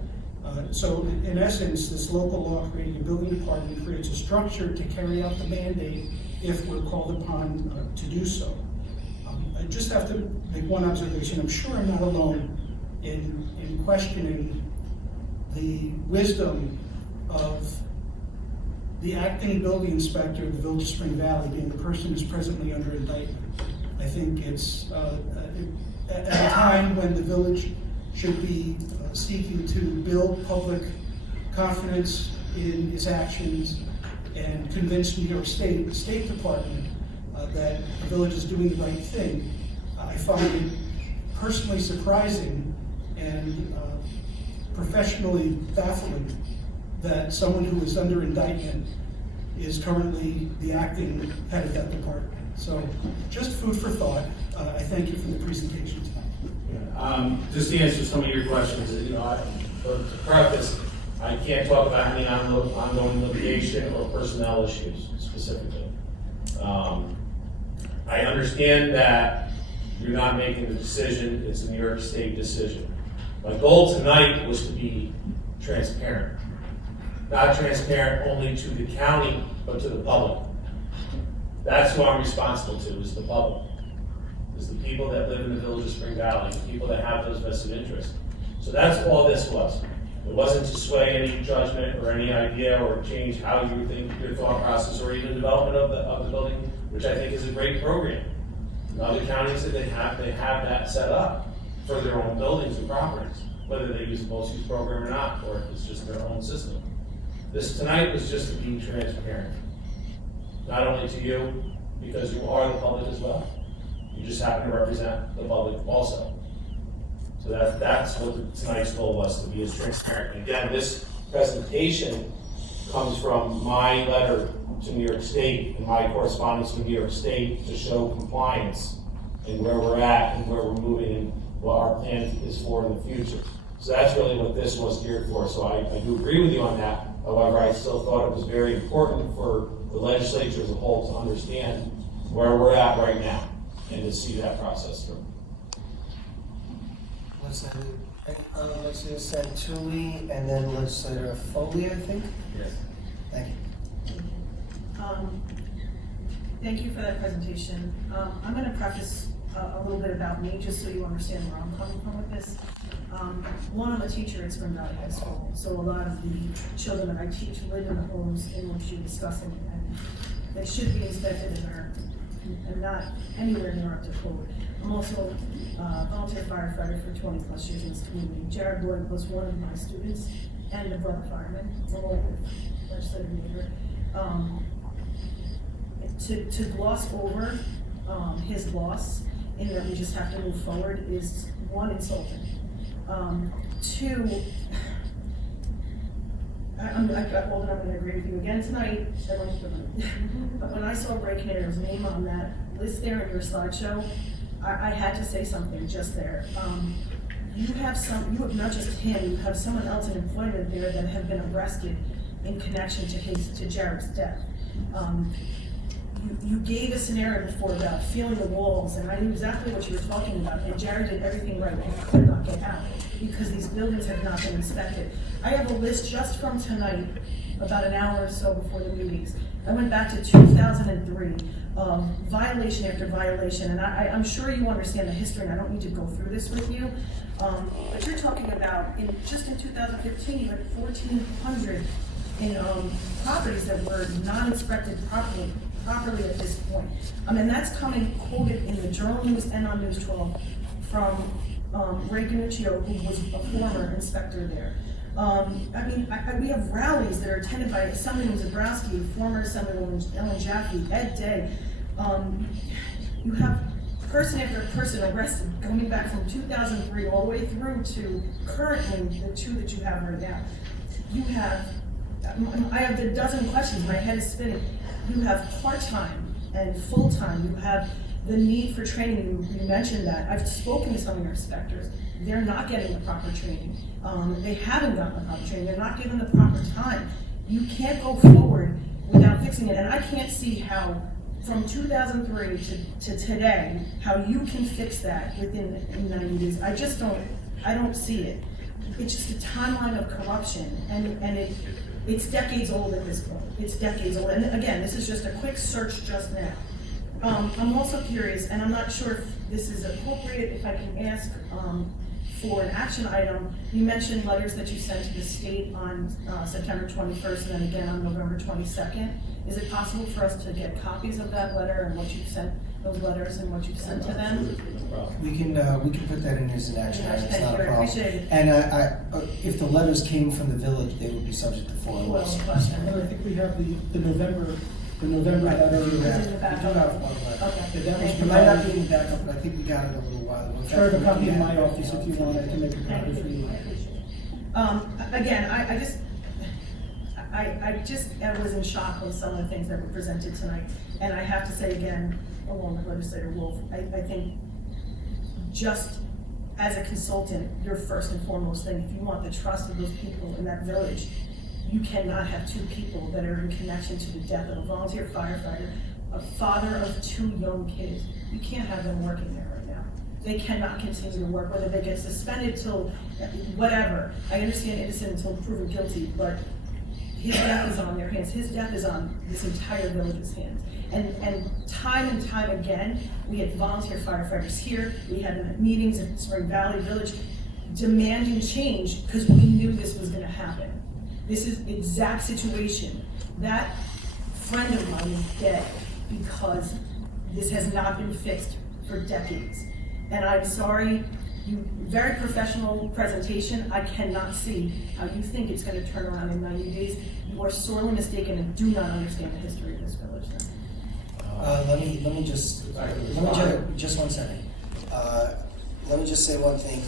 So in essence, this local law creating a building department creates a structure to carry out the mandate if we're called upon to do so. I just have to make one observation. I'm sure I'm not alone in questioning the wisdom of the acting building inspector of the village of Spring Valley being the person who's presently under indictment. I think it's at a time when the village should be seeking to build public confidence in its actions and convince New York State, the State Department, that the village is doing the right thing. I find it personally surprising and professionally baffling that someone who is under indictment is currently the acting head of that department. So just food for thought. I thank you for the presentation tonight. Just to answer some of your questions, to preface, I can't talk about any ongoing litigation or personnel issues specifically. I understand that you're not making the decision, it's a New York State decision. My goal tonight was to be transparent. Not transparent only to the county, but to the public. That's who I'm responsible to, is the public. Is the people that live in the village of Spring Valley, the people that have those vested interests. So that's all this was. It wasn't to sway any judgment or any idea or change how you think your thought process or even development of the building, which I think is a great program. In other counties that they have that set up for their own buildings and properties, whether they use the most-use program or not, or if it's just their own system. This tonight was just to be transparent. Not only to you, because you are the public as well. You just happen to represent the public also. So that's what tonight's goal was, to be as transparent. Again, this presentation comes from my letter to New York State and my correspondence with New York State to show compliance and where we're at and where we're moving and what our plan is for in the future. So that's really what this was geared for. So I do agree with you on that. However, I still thought it was very important for the legislature as a whole to understand where we're at right now and to see that process through. Legislator Santulli and then Legislator Foley, I think? Yes. Thank you. Thank you for that presentation. I'm going to preface a little bit about me, just so you understand where I'm coming from with this. One, I'm a teacher at Spring Valley High School, so a lot of the children that I teach live in the homes in which you're discussing, and they should be inspected and not anywhere near up to code. I'm also a volunteer firefighter for 20 plus years in this community. Jared Lloyd was one of my students and a brother fireman, along with legislative neighbor. To gloss over his loss in that we just have to move forward is, one, insulting. Two, I'm old enough to agree with you again tonight, but when I saw Ray Canary's name on that list there in your slideshow, I had to say something just there. You have not just him, you have someone else in employment there that have been arrested in connection to Jared's death. you gave a scenario before about feeling the walls, and I knew exactly what you were talking about, and Jared did everything right and could not get out because these buildings have not been inspected. I have a list just from tonight, about an hour or so before the meetings. I went back to 2003, violation after violation, and I'm sure you understand the history, and I don't need to go through this with you. But you're talking about, just in 2015, you had 1,400 in properties that were non-inspected properly at this point. And that's coming quoted in the Journal News and on News 12 from Ray Ganuccio, who was a former inspector there. We have rallies that are attended by Assemblyman Zabrowski, former Assemblywoman Ellen Jaffe, Ed Day. You have person after person arrested, going back from 2003 all the way through to currently the two that you have right now. You have, I have a dozen questions, my head is spinning. You have part-time and full-time, you have the need for training, you mentioned that. I've spoken to some of your inspectors, they're not getting the proper training. They haven't gotten the proper training, they're not given the proper time. You can't go forward without fixing it, and I can't see how from 2003 to today, how you can fix that within 90 days. I don't see it. It's just a timeline of corruption, and it's decades old at this point. It's decades old, and again, this is just a quick search just now. I'm also curious, and I'm not sure if this is appropriate, if I can ask for an action item. You mentioned letters that you sent to the state on September 21st and then again on November 22nd. Is it possible for us to get copies of that letter and what you've sent, those letters and what you've sent to them? We can put that in as an action item, it's Thank not a you, I problem. appreciate it. And if the letters came from the village, they would be subject to FOIL. Well, question. And I think we have the November letter. We do have Is it in the backup? one letter. Okay. Yeah, that was It might not be in the backup, but I think we got it a little while ago. In fact, I have a we copy in have my it, office if you want, I can make a Thank copy you. for you. I appreciate it. Again, I was in shock with some of the things that were presented tonight. And I have to say again, along with Legislator Wolf, I think just as a consultant, your first and foremost thing, if you want the trust of those people in that village, you cannot have two people that are in connection to the death of a volunteer firefighter, a father of two young kids. You can't have them working there right now. They cannot continue to work, whether they get suspended till whatever. I understand innocent until proven guilty, but his death is on their hands. His death is on this entire village's hands. And time again, we had volunteer firefighters here. We had meetings at Spring Valley Village demanding change because we knew this was gonna happen. This is the exact situation. That friend of mine is dead because this has not been fixed for decades. And I'm sorry, very professional presentation. I cannot see how you think it's gonna turn around in 90 days. You are sorely mistaken and do not understand the history of this village. Let me just 1 second. Let me just say one thing.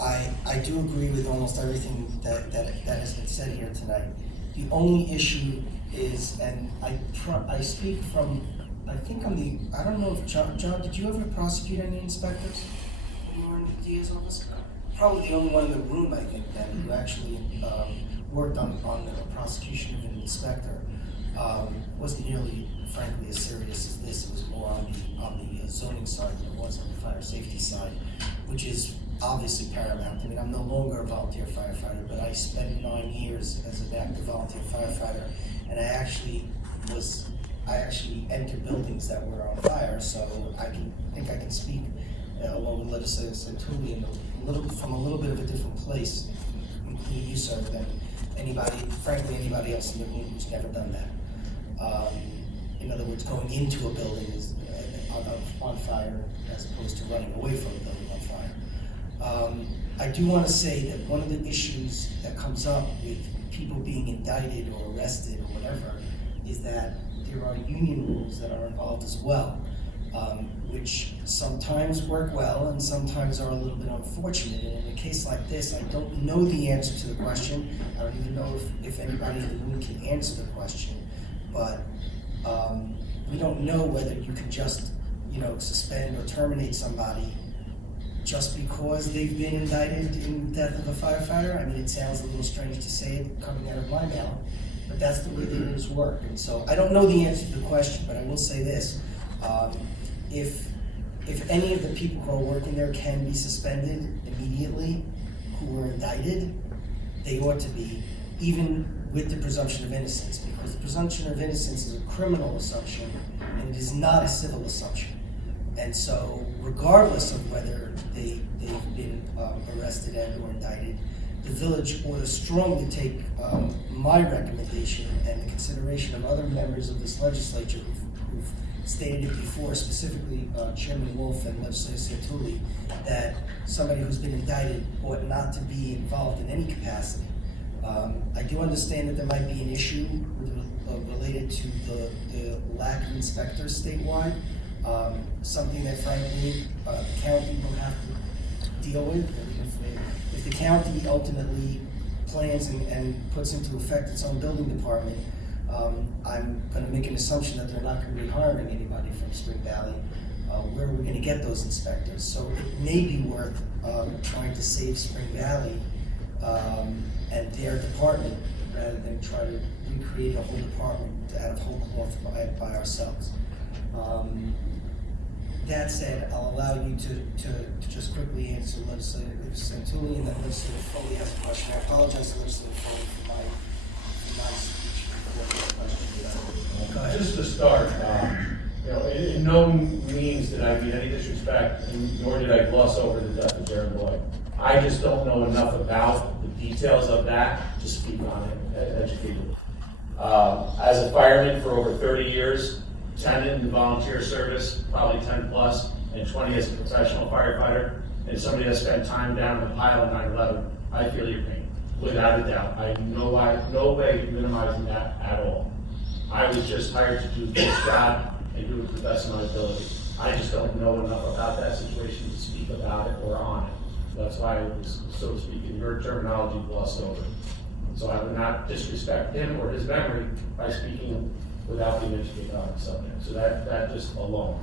I do agree with almost everything that has been said here tonight. The only issue is, and I speak from, I think I don't know if John, did you ever prosecute any inspectors when you were in the DA's office? Probably the only one in the room, I think, then, who actually worked on the prosecution of an inspector. Wasn't nearly, frankly, as serious as this. It was more on the zoning side than it was on the fire safety side, which is obviously paramount. I mean, I'm no longer a volunteer firefighter, but I spent 9 years as an active volunteer firefighter, and I actually entered buildings that were on fire, so I think I can speak along with Legislator Santulli from a little bit of a different place, including you, sir, than anybody else in the room who's never done that. In other words, going into a building is on fire as opposed to running away from a building on fire. I do want to say that one of the issues that comes up with people being indicted or arrested or whatever is that there are union rules that are involved as well, which sometimes work well and sometimes are a little bit unfortunate. And in a case like this, I don't know the answer to the question. I don't even know if anybody in the room can answer the question, but we don't know whether you can just, suspend or terminate somebody just because they've been indicted in the death of a firefighter. I mean, it sounds a little strange to say it coming out of my mouth, but that's the way the rules work. And so I don't know the answer to the question, but I will say this. If any of the people who are working there can be suspended immediately, who were indicted, they ought to be, even with the presumption of innocence, because the presumption of innocence is a criminal assumption, and it is not a civil assumption. And so, regardless of whether they've been arrested and or indicted, the village ought to strongly take my recommendation and the consideration of other members of this legislature who've stated it before, specifically Chairman Wolf and Legislator Santulli, that somebody who's been indicted ought not to be involved in any capacity. I do understand that there might be an issue related to the lack of inspectors statewide, something that frankly the county will have to deal with. If the county ultimately plans and puts into effect its own building department, I'm going to make an assumption that they're not going to be hiring anybody from Spring Valley. Where are we going to get those inspectors? So it may be worth trying to save Spring Valley and their department rather than try to recreate a whole department out of whole cloth by ourselves. That said, I'll allow you to just quickly answer Legislator Santulli, and then Legislator Foley has a question. I apologize to Legislator Foley for my speech before the question. Go ahead. Just to start, in no means did I mean any disrespect, and nor did I gloss over the death of Jared Lloyd. I just don't know enough about the details of that to speak on it educatedly. As a fireman for over 30 years, 10 in volunteer service, probably 10 plus, and 20 as a professional firefighter, and somebody that spent time down in the pile of 9/11, I feel your pain, without a doubt. I have no way minimizing that at all. I was just hired to do this job and do it to the best of my ability. I just don't know enough about that situation to speak about it or on it. That's why I was, so to speak, in your terminology, glossed over. So I would not disrespect him or his memory by speaking without being educated on the subject. So that just alone.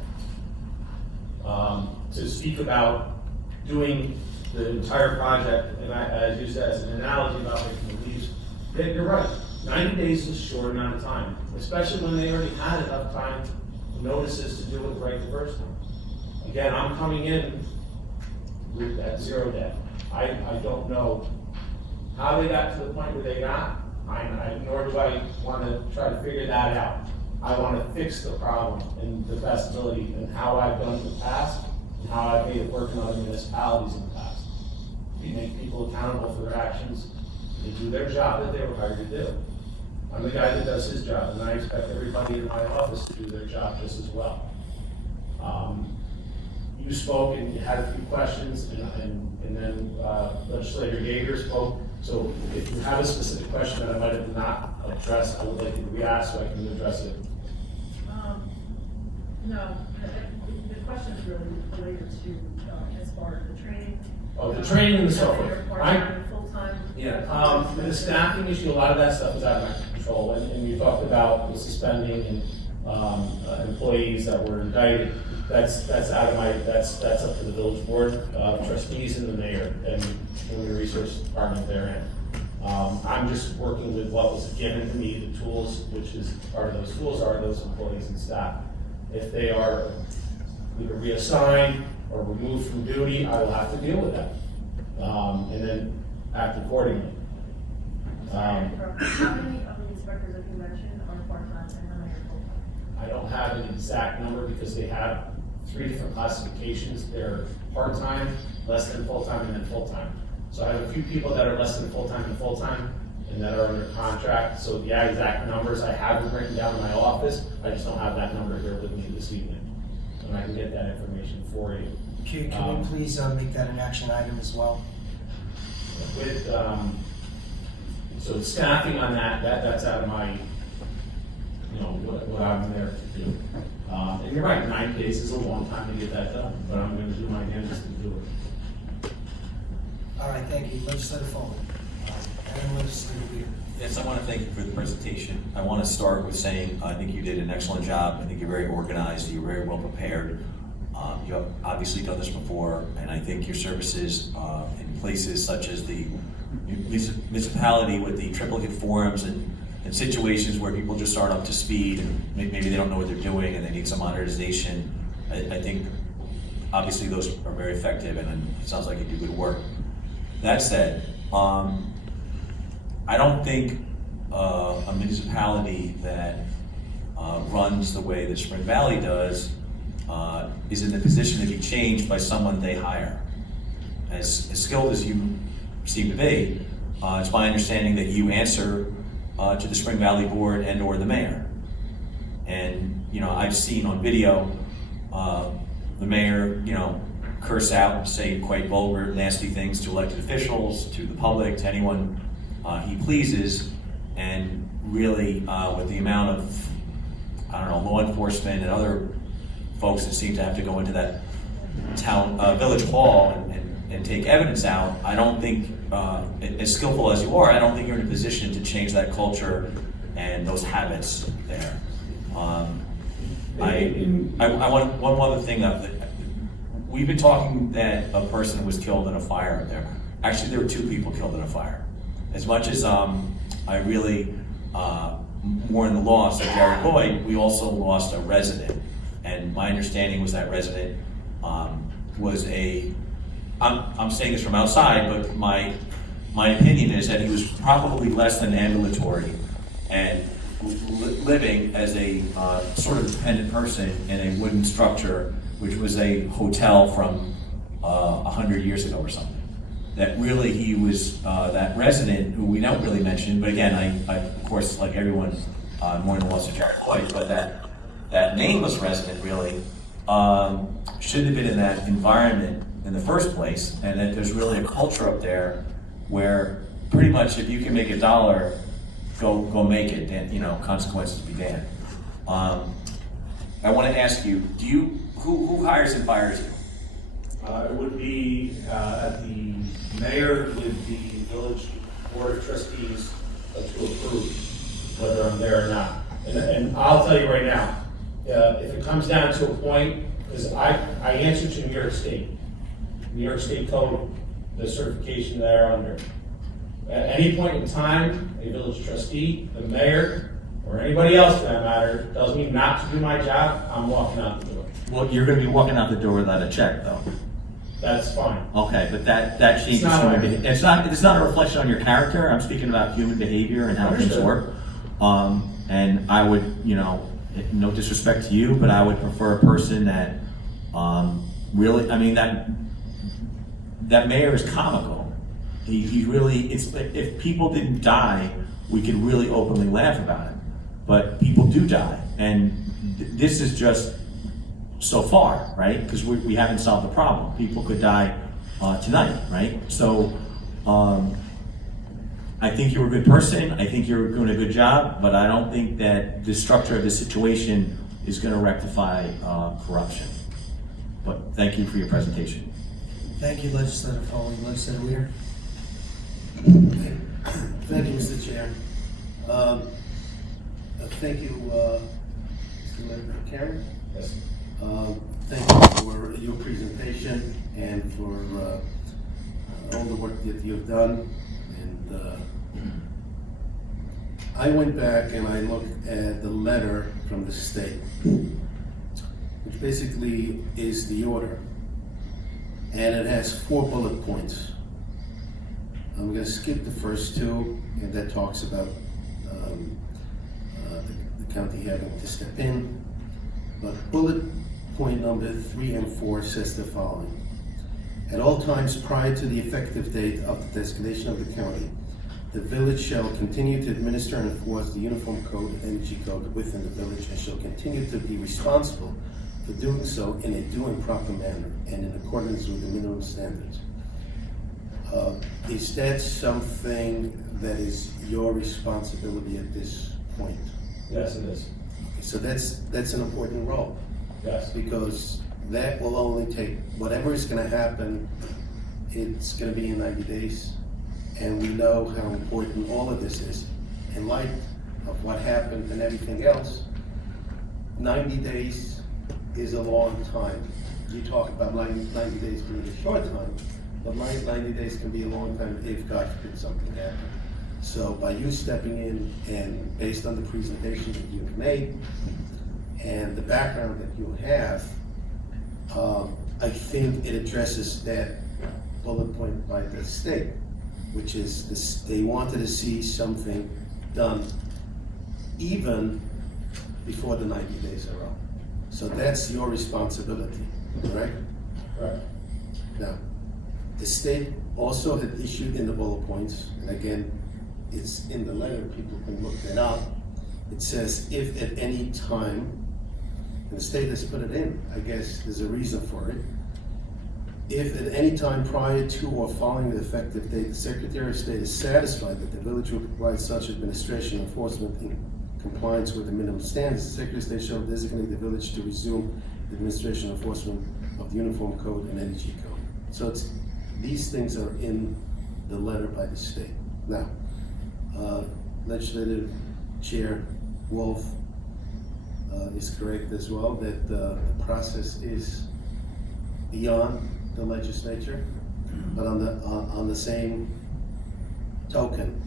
To speak about doing the entire project, and I use that as an analogy about making the leaves, you're right. 90 days is a short amount of time, especially when they already had enough time, notices to do it right the first time. Again, I'm coming in with that 0 day. I don't know how they got to the point where they got, nor do I want to try to figure that out. I want to fix the problem in the best ability and how I've done in the past and how I've made it work in other municipalities in the past. We make people accountable for their actions. They do their job that they were hired to do. I'm the guy that does his job, and I expect everybody in my office to do their job just as well. You spoke and you had a few questions, and then Legislator Yeager spoke. So if you have a specific question that I might have not addressed, I would like you to re-ask so I can address it. No, the question is really related to as far as the training. Oh, the training and the software. Part-time, full-time. Yeah, the staffing issue, a lot of that stuff is out of my control, and you talked about the suspending and employees that were indicted. That's out of my, that's up to the village board, trustees and the mayor and the resource department therein. I'm just working with what was given to me, the tools, which is part of those tools are those employees and staff. If they are either reassigned or removed from duty, I will have to deal with that, and then act accordingly. How many of the inspectors that you mentioned are part-time and how many are full-time? I don't have an exact number because they have 3 different classifications. They're part-time, less than full-time, and then full-time. So I have a few people that are less than full-time and full-time, and that are under contract. So the exact numbers I have them written down in my office. I just don't have that number here with me this evening, and I can get that information for you. Can we please make that an action item as well? With so staffing on that's out of my, what I'm there to do. And you're right, 9 days is a long time to get that done, but I'm going to do my damnedest to do it. All right, thank you. Legislator Foley. And Legislator Weir. Yes, I want to thank you for the presentation. I want to start with saying I think you did an excellent job. I think you're very organized. You're very well prepared. You have obviously done this before, and I think your services in places such as the municipality with the triplicate forms and in situations where people just aren't up to speed and maybe they don't know what they're doing and they need some modernization, I think obviously those are very effective, and it sounds like you do good work. That said, I don't think a municipality that runs the way that Spring Valley does is in the position to be changed by someone they hire. As skilled as you seem to be, it's my understanding that you answer to the Spring Valley Board and or the mayor. And, you know, I've seen on video the mayor, you know, curse out and say quite vulgar, nasty things to elected officials, to the public, to anyone he pleases. And really, with the amount of, I don't know, law enforcement and other folks that seem to have to go into that town, village hall and take evidence out, I don't think, as skillful as you are, I don't think you're in a position to change that culture and those habits there. I want one other thing that we've been talking that a person was killed in a fire up there. Actually, there were 2 people killed in a fire. As much as I really mourn the loss of Gary Lloyd, we also lost a resident. And my understanding was that resident was I'm saying this from outside, but my opinion is that he was probably less than ambulatory and living as a sort of dependent person in a wooden structure, which was a hotel from 100 years ago or something. That really he was that resident who we don't really mention, but again, I of course, like everyone, mourn the loss of Jared Lloyd, but that nameless resident really shouldn't have been in that environment in the first place, and that there's really a culture up there where pretty much if you can make $1, go make it, and you know, consequences be damned. I want to ask you, who hires and fires you? It would be at the mayor with the village board of trustees to approve whether I'm there or not. And I'll tell you right now, if it comes down to a point, because I answer to New York State. New York State Code, the certification they're under. At any point in time, a village trustee, the mayor, or anybody else for that matter, tells me not to do my job, I'm walking out the door. Well, you're gonna be walking out the door without a check, though. That's fine. Okay, but that changes not human right. behavior. It's not a reflection on your character. I'm speaking about human behavior and how things Understood. work. And I would, you know, no disrespect to you, but I would prefer a person that really, I mean, that mayor is comical. He really, it's if people didn't die, we could really openly laugh about it. But people do die, and this is just so far, right? Because we haven't solved the problem. People could die tonight, right? So I think you're a good person. I think you're doing a good job, but I don't think that the structure of the situation is going to rectify corruption. But thank you for your presentation. Thank you, Legislator Foley. Legislator Weir. Thank you, Mr. Chair. Thank you, Mr. Karen. Yes. Thank you for your presentation and for all the work that you've done. And I went back and I looked at the letter from the state, which basically is the order. And it has 4 bullet points. I'm going to skip the first 2, and that talks about the county having to step in. But bullet point number 3 and 4 says the following. At all times prior to the effective date of the designation of the county, the village shall continue to administer and enforce the Uniform Code and Energy Code within the village, and shall continue to be responsible for doing so in a due and proper manner and in accordance with the minimum standards. Is that something that is your responsibility at this point? Yes, it is. So that's an important role, Yes. because that will only take, whatever is gonna happen, it's gonna be in 90 days. And we know how important all of this is. In light of what happened and everything else, 90 days is a long time. You talk about 90 days being a short time, but 90 days can be a long time if God forbid something happened. So by you stepping in and based on the presentation that you've made and the background that you have, I think it addresses that bullet point by the state, which is this, they wanted to see something done even before the 90 days are up. So that's your responsibility, correct? Right. Now, the state also had issued in the bullet points, and again, it's in the letter, people can look that up. It says, if at any time, and the state has put it in, I guess there's a reason for it. If at any time prior to or following the effective date, the Secretary of State is satisfied that the village will provide such administration enforcement in compliance with the minimum standards, the Secretary of State shall designate the village to resume the administration enforcement of the Uniform Code and Energy Code. So it's, these things are in the letter by the state. Now, Legislative Chair Wolf is correct as well, that the process is beyond the legislature, but on the same token,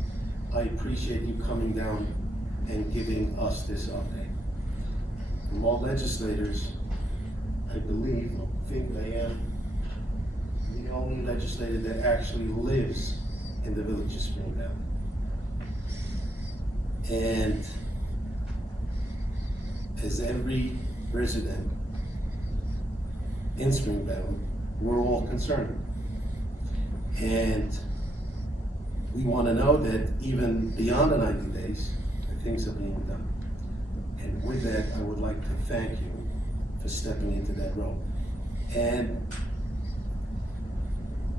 I appreciate you coming down and giving us this update. From all legislators, I think I am the only legislator that actually lives in the village of Spring Valley. And as every resident in Spring Valley, we're all concerned. And we want to know that even beyond the 90 days, that things are being done. And with that, I would like to thank you for stepping into that role. And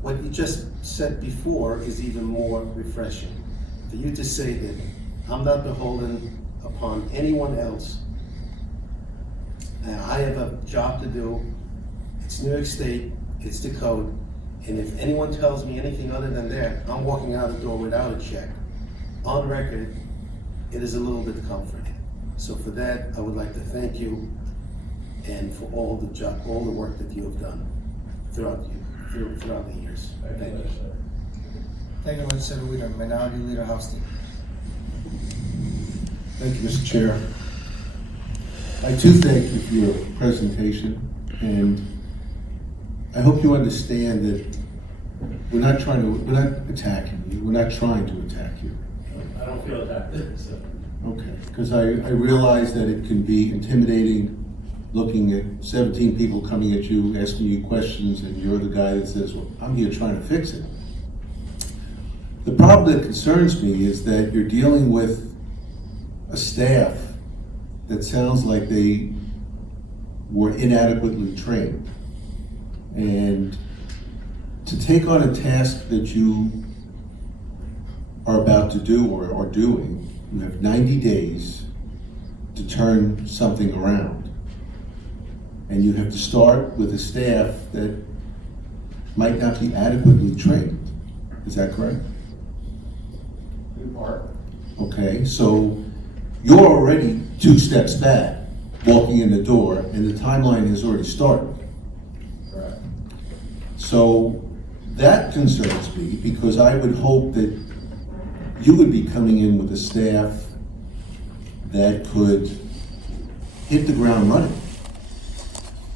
what you just said before is even more refreshing. For you to say that I'm not beholden upon anyone else. I have a job to do. It's New York State, it's the code. And if anyone tells me anything other than that, I'm walking out the door without a check. On record, it is a little bit comforting. So for that, I would like to thank you and for all the work that you have done throughout the years. Thank you. Thank you, Legislator Leader. Minority Leader Hofstein. Thank you, Mr. Chair. I too thank you for your presentation, and I hope you understand that we're not attacking you. We're not trying to attack you. I don't feel attacked, so. Okay, because I realize that it can be intimidating looking at 17 people coming at you, asking you questions, and you're the guy that says, well, I'm here trying to fix it. The problem that concerns me is that you're dealing with a staff that sounds like they were inadequately trained. And to take on a task that you are about to do or are doing, you have 90 days to turn something around. And you have to start with a staff that might not be adequately trained. Is that correct? In part. Okay, so you're already 2 steps back, walking in the door, and the timeline has already started. Correct. So that concerns me, because I would hope that you would be coming in with a staff that could hit the ground running.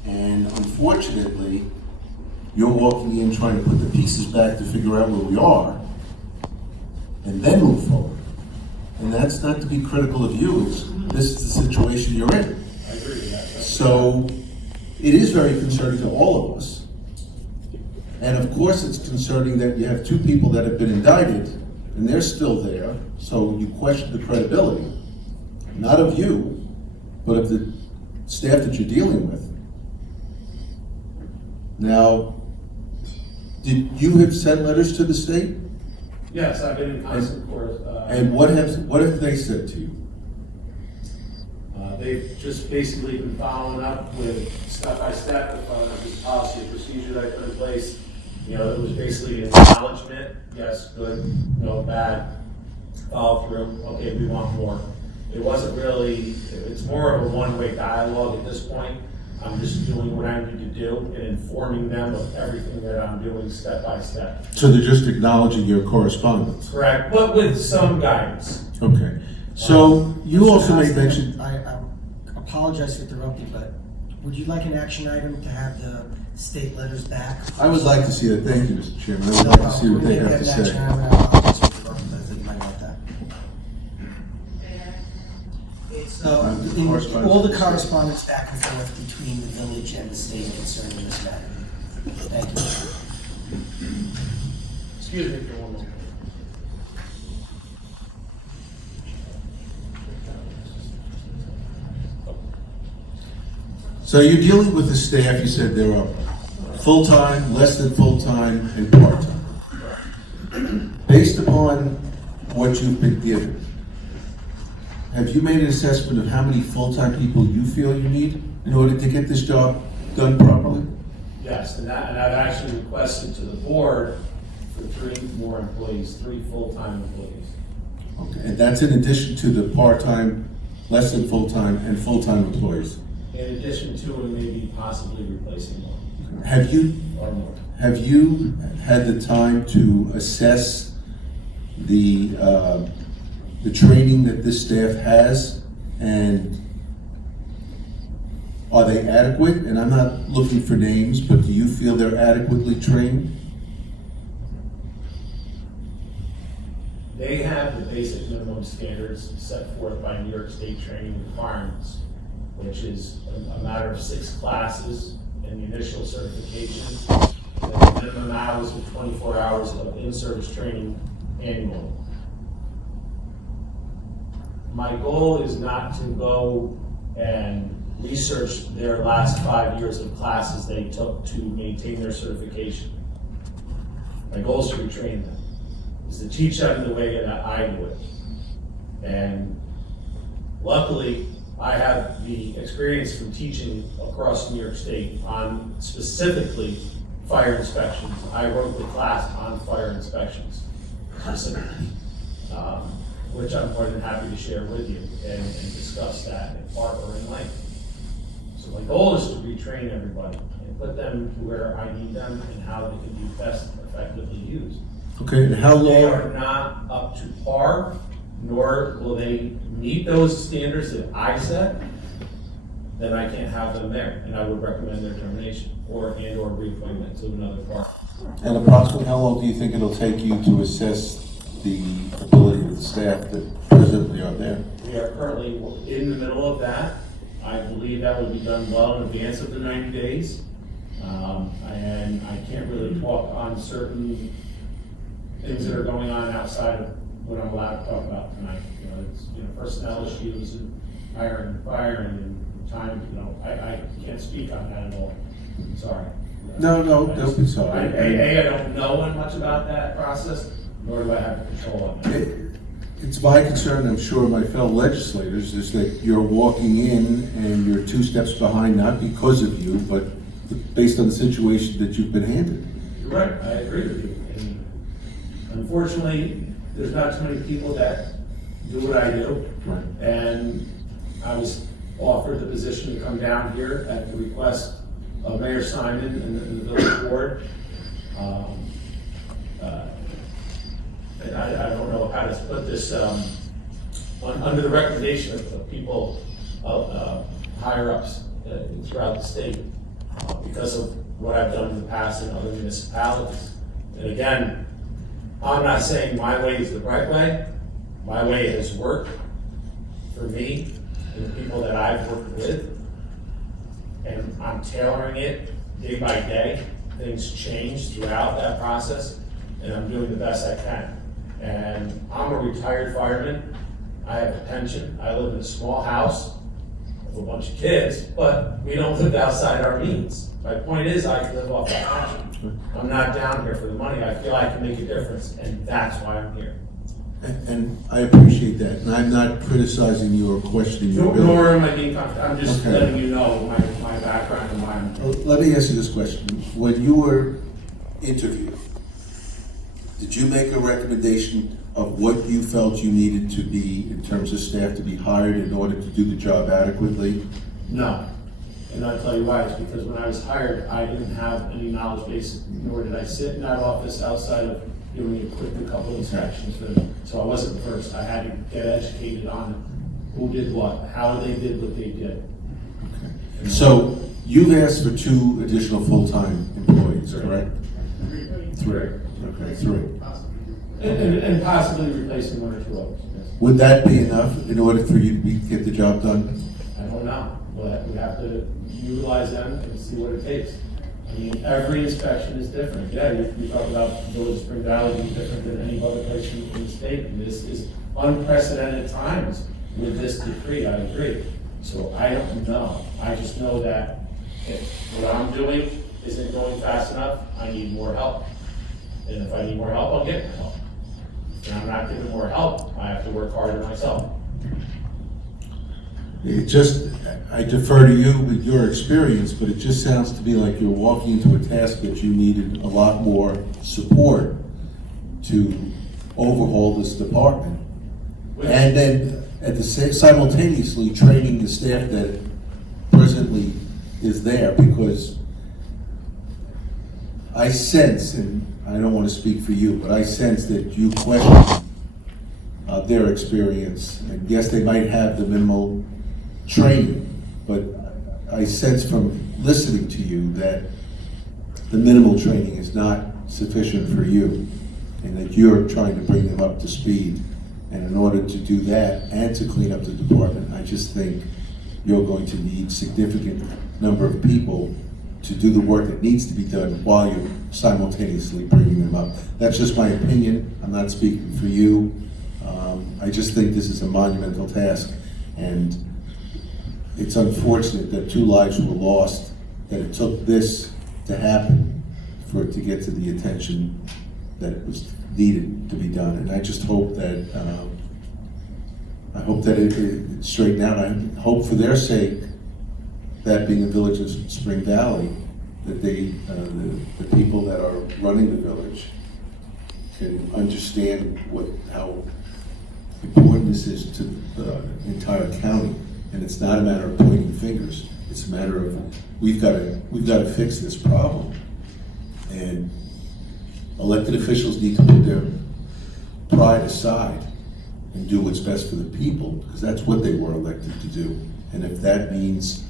And unfortunately, you're walking in trying to put the pieces back to figure out where we are, and then move forward. And that's not to be critical of you, it's this is the situation you're in. I agree with that. So it is very concerning to all of us. And of course it's concerning that you have 2 people that have been indicted and they're still there, so you question the credibility, not of you, but of the staff that you're dealing with. Now, did you have sent letters to the state? Yes, I've been in constant course. And what have they said to you? They've just basically been following up with step by step of this policy and procedure that I put in place. You know, it was basically an acknowledgement, yes, good, no, bad, follow through, okay, we want more. It wasn't really, it's more of a one-way dialogue at this point. I'm just doing what I need to do and informing them of everything that I'm doing step by step. So they're just acknowledging your correspondence? Correct, but with some guidance. Okay. So you also made mention, I apologize for interrupting, but would you like an action item to have the state letters back? I would like to see that, thank you, Mr. Chairman, I would like to see what they have to say. I think you might want that. It's, all the correspondence back and forth between the village and the state concerning this matter. Thank you. Excuse me for one moment. So you're dealing with the staff, you said there are full-time, less than full-time, and part-time. Based upon what you've been given, have you made an assessment of how many full-time people you feel you need in order to get this job done properly? Yes, and I've actually requested to the board for 3 more employees, 3 full-time employees. Okay, and that's in addition to the part-time, less than full-time, and full-time employees? In addition to, and maybe possibly replacing one Have you or more. Have you had the time to assess the training that this staff has, and are they adequate? And I'm not looking for names, but do you feel they're adequately trained? They have the basic minimum standards set forth by New York State training requirements, which is a matter of 6 classes in the initial certification, and the minimum hours of 24 hours of in-service training annually. My goal is not to go and research their last 5 years of classes they took to maintain their certification. My goal is to retrain them, is to teach them the way that I do it. And luckily, I have the experience from teaching across New York State on specifically fire inspections. I wrote the class on fire inspections specifically, which I'm more than happy to share with you and discuss that in part or in length. So my goal is to retrain everybody and put them to where I need them and how they can be best effectively used. Okay, and how They long? are not up to par, nor will they meet those standards that I set, then I can't have them there, and I would recommend their termination or reappointment to another party. And approximately how long do you think it'll take you to assess the ability of the staff that presently are there? We are currently in the middle of that. I believe that will be done well in advance of the 90 days. And I can't really talk on certain things that are going on outside of what I'm allowed to talk about tonight. It's personnel issues and hiring and firing and time, I can't speak on that at all. Sorry. No, don't be sorry. I don't know much about that process, nor do I have control on that. It's my concern, I'm sure my fellow legislators, is that you're walking in and you're 2 steps behind, not because of you, but based on the situation that you've been handed. You're right, I agree with you. And unfortunately, there's not too many people that do what I do. Right. And I was offered the position to come down here at the request of Mayor Simon and the village board. And I don't know how to put this, under the recommendation of people, higher ups throughout the state, because of what I've done in the past in other municipalities. And again, I'm not saying my way is the right way. My way has worked for me and the people that I've worked with. And I'm tailoring it day by day. Things change throughout that process, and I'm doing the best I can. And I'm a retired fireman. I have a pension. I live in a small house with a bunch of kids, but we don't live outside our means. My point is, I can live off that pension. I'm not down here for the money. I feel I can make a difference, and that's why I'm here. And I appreciate that, and I'm not criticizing you or questioning your ability. Nor am I being confident. I'm just Okay. letting you know my background and why I'm here. Let me ask you this question. When you were interviewed, did you make a recommendation of what you felt you needed to be in terms of staff to be hired in order to do the job adequately? No. And I'll tell you why, it's because when I was hired, I didn't have any knowledge base, nor did I sit in that office outside of doing a couple inspections for them. So I wasn't first, I had to get educated on who did what, how they did what they did. So you've asked for 2 additional full-time employees, correct? 3. Okay, 3. And possibly replacing 1 or 2 others, yes. Would that be enough in order for you to get the job done? I don't know, but we have to utilize them and see what it takes. I mean, every inspection is different. Yeah, you talk about Village of Spring Valley being different than any other place in the state. And this is unprecedented times with this decree, I agree. So I don't know. I just know that if what I'm doing isn't going fast enough, I need more help. And if I need more help, I'll get more help. And I'm not getting more help, I have to work harder myself. It just, I defer to you with your experience, but it just sounds to me like you're walking into a task that you needed a lot more support to overhaul this department. And then at the simultaneously training the staff that presently is there, because I sense, and I don't want to speak for you, but I sense that you question their experience. And yes, they might have the minimal training, but I sense from listening to you that the minimal training is not sufficient for you, and that you're trying to bring them up to speed. And in order to do that and to clean up the department, I just think you're going to need significant number of people to do the work that needs to be done while you're simultaneously bringing them up. That's just my opinion. I'm not speaking for you. I just think this is a monumental task, and it's unfortunate that 2 lives were lost, that it took this to happen for it to get to the attention that it was needed to be done. And I just hope that it straightened out. I hope for their sake, that being the Village of Spring Valley, that the people that are running the village can understand how important this is to the entire county. And it's not a matter of pointing fingers. It's a matter of we've got to fix this problem. And elected officials need to put their pride aside and do what's best for the people, because that's what they were elected to do. And if that means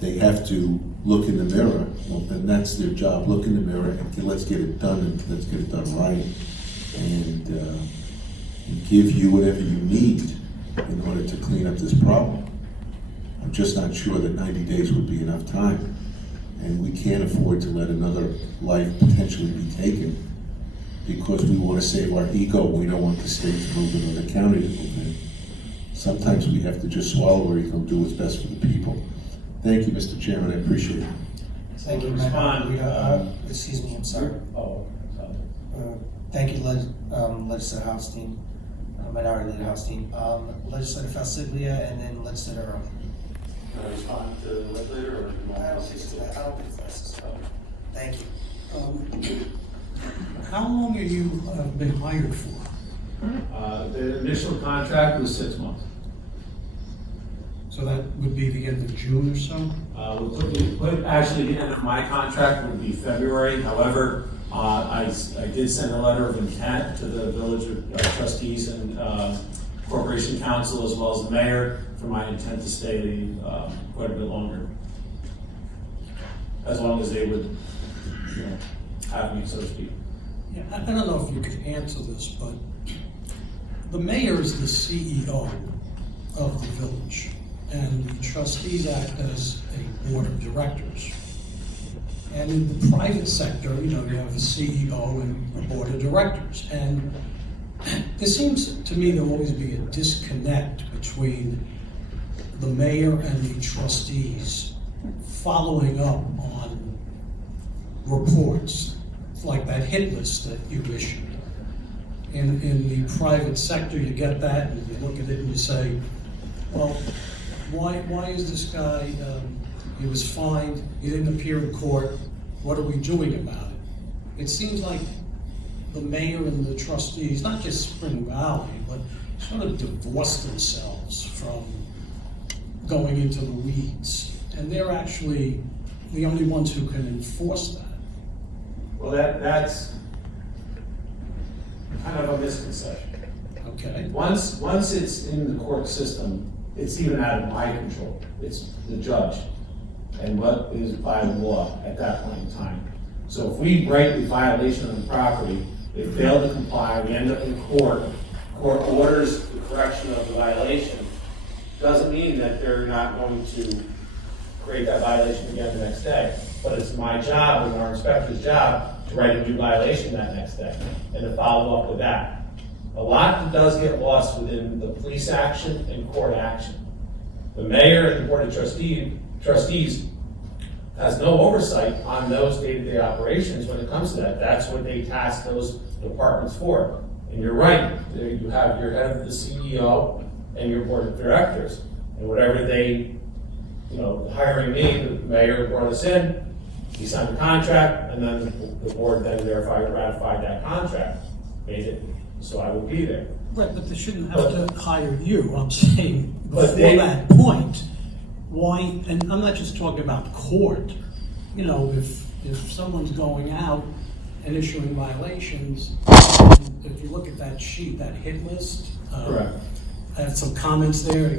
they have to look in the mirror, well, then that's their job. Look in the mirror and let's get it done, and let's get it done right. And give you whatever you need in order to clean up this problem. I'm just not sure that 90 days would be enough time. And we can't afford to let another life potentially be taken because we want to save our ego. We don't want the state to move in or the county to move in. Sometimes we have to just swallow our ego and do what's best for the people. Thank you, Mr. Chairman, I appreciate it. Thank you, Respond. excuse me, I'm sorry. Thank you, Legislator Housestein, Minority Leader Housestein, Legislator Falsiglia, and then Legislator Earl. Can I respond to the legislator, or? I don't think it's necessary. Thank you. How long have you been hired for? The initial contract was 6 months. So that would be the end of June or so? Actually, the end of my contract would be February. However, I did send a letter of intent to the village trustees and corporation council, as well as the mayor, for my intent to stay quite a bit longer. As long as they would, have me, so to speak. Yeah, I don't know if you could answer this, but the mayor is the CEO of the village, and the trustees act as a board of directors. And in the private sector, you have a CEO and a board of directors. And there seems to me to always be a disconnect between the mayor and the trustees following up on reports like that hit list that you issued. In the private sector, you get that and you look at it and you say, well, why is this guy, he was fined, he didn't appear in court, what are we doing about it? It seems like the mayor and the trustees, not just Spring Valley, but sort of divorce themselves from going into the weeds and they're actually the only ones who can enforce that. Well, that's kind of a misconception. Okay? Once it's in the court system, it's even out of my control. It's the judge and what is by law at that point in time. So if we write the violation of the property, they fail to comply, we end up in court orders the correction of the violation, doesn't mean that they're not going to create that violation again the next day. But it's my job and our inspector's job to write a new violation that next day and to follow up with that. A lot does get lost within the police action and court action. The mayor and the board of trustees has no oversight on those day-to-day operations when it comes to that. That's what they task those departments for. And you're right, you have your head of the CEO and your board of directors. And whatever they, hiring me, the mayor brought us in, he signed the contract, and then the board then ratified that contract, made it so I would be there. Right, but they shouldn't have to hire you, I'm saying, But before that point, why, and I'm not just talking about court, if someone's going out and issuing violations, and if you look at that sheet, that hit list. Correct. I had some comments there,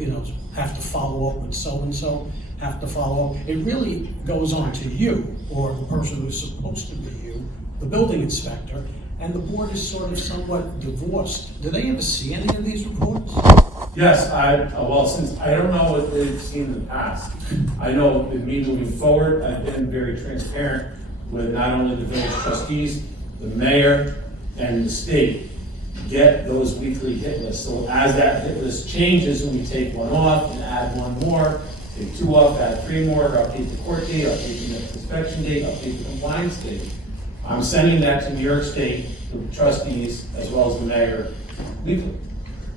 have to follow up with so-and-so, have to follow up. It really goes on to you, or the person who's supposed to be you, the building inspector, and the board is sort of somewhat divorced. Do they ever see any of these reports? Yes, since I don't know what they've seen in the past, I know with me moving forward, I've been very transparent with not only the village trustees, the mayor, and the state, get those weekly hit lists. So as that hit list changes, when we take one off and add one more, take two off, add three more, update the court date, update the next inspection date, update the compliance date. I'm sending that to New York State, the trustees, as well as the mayor, weekly.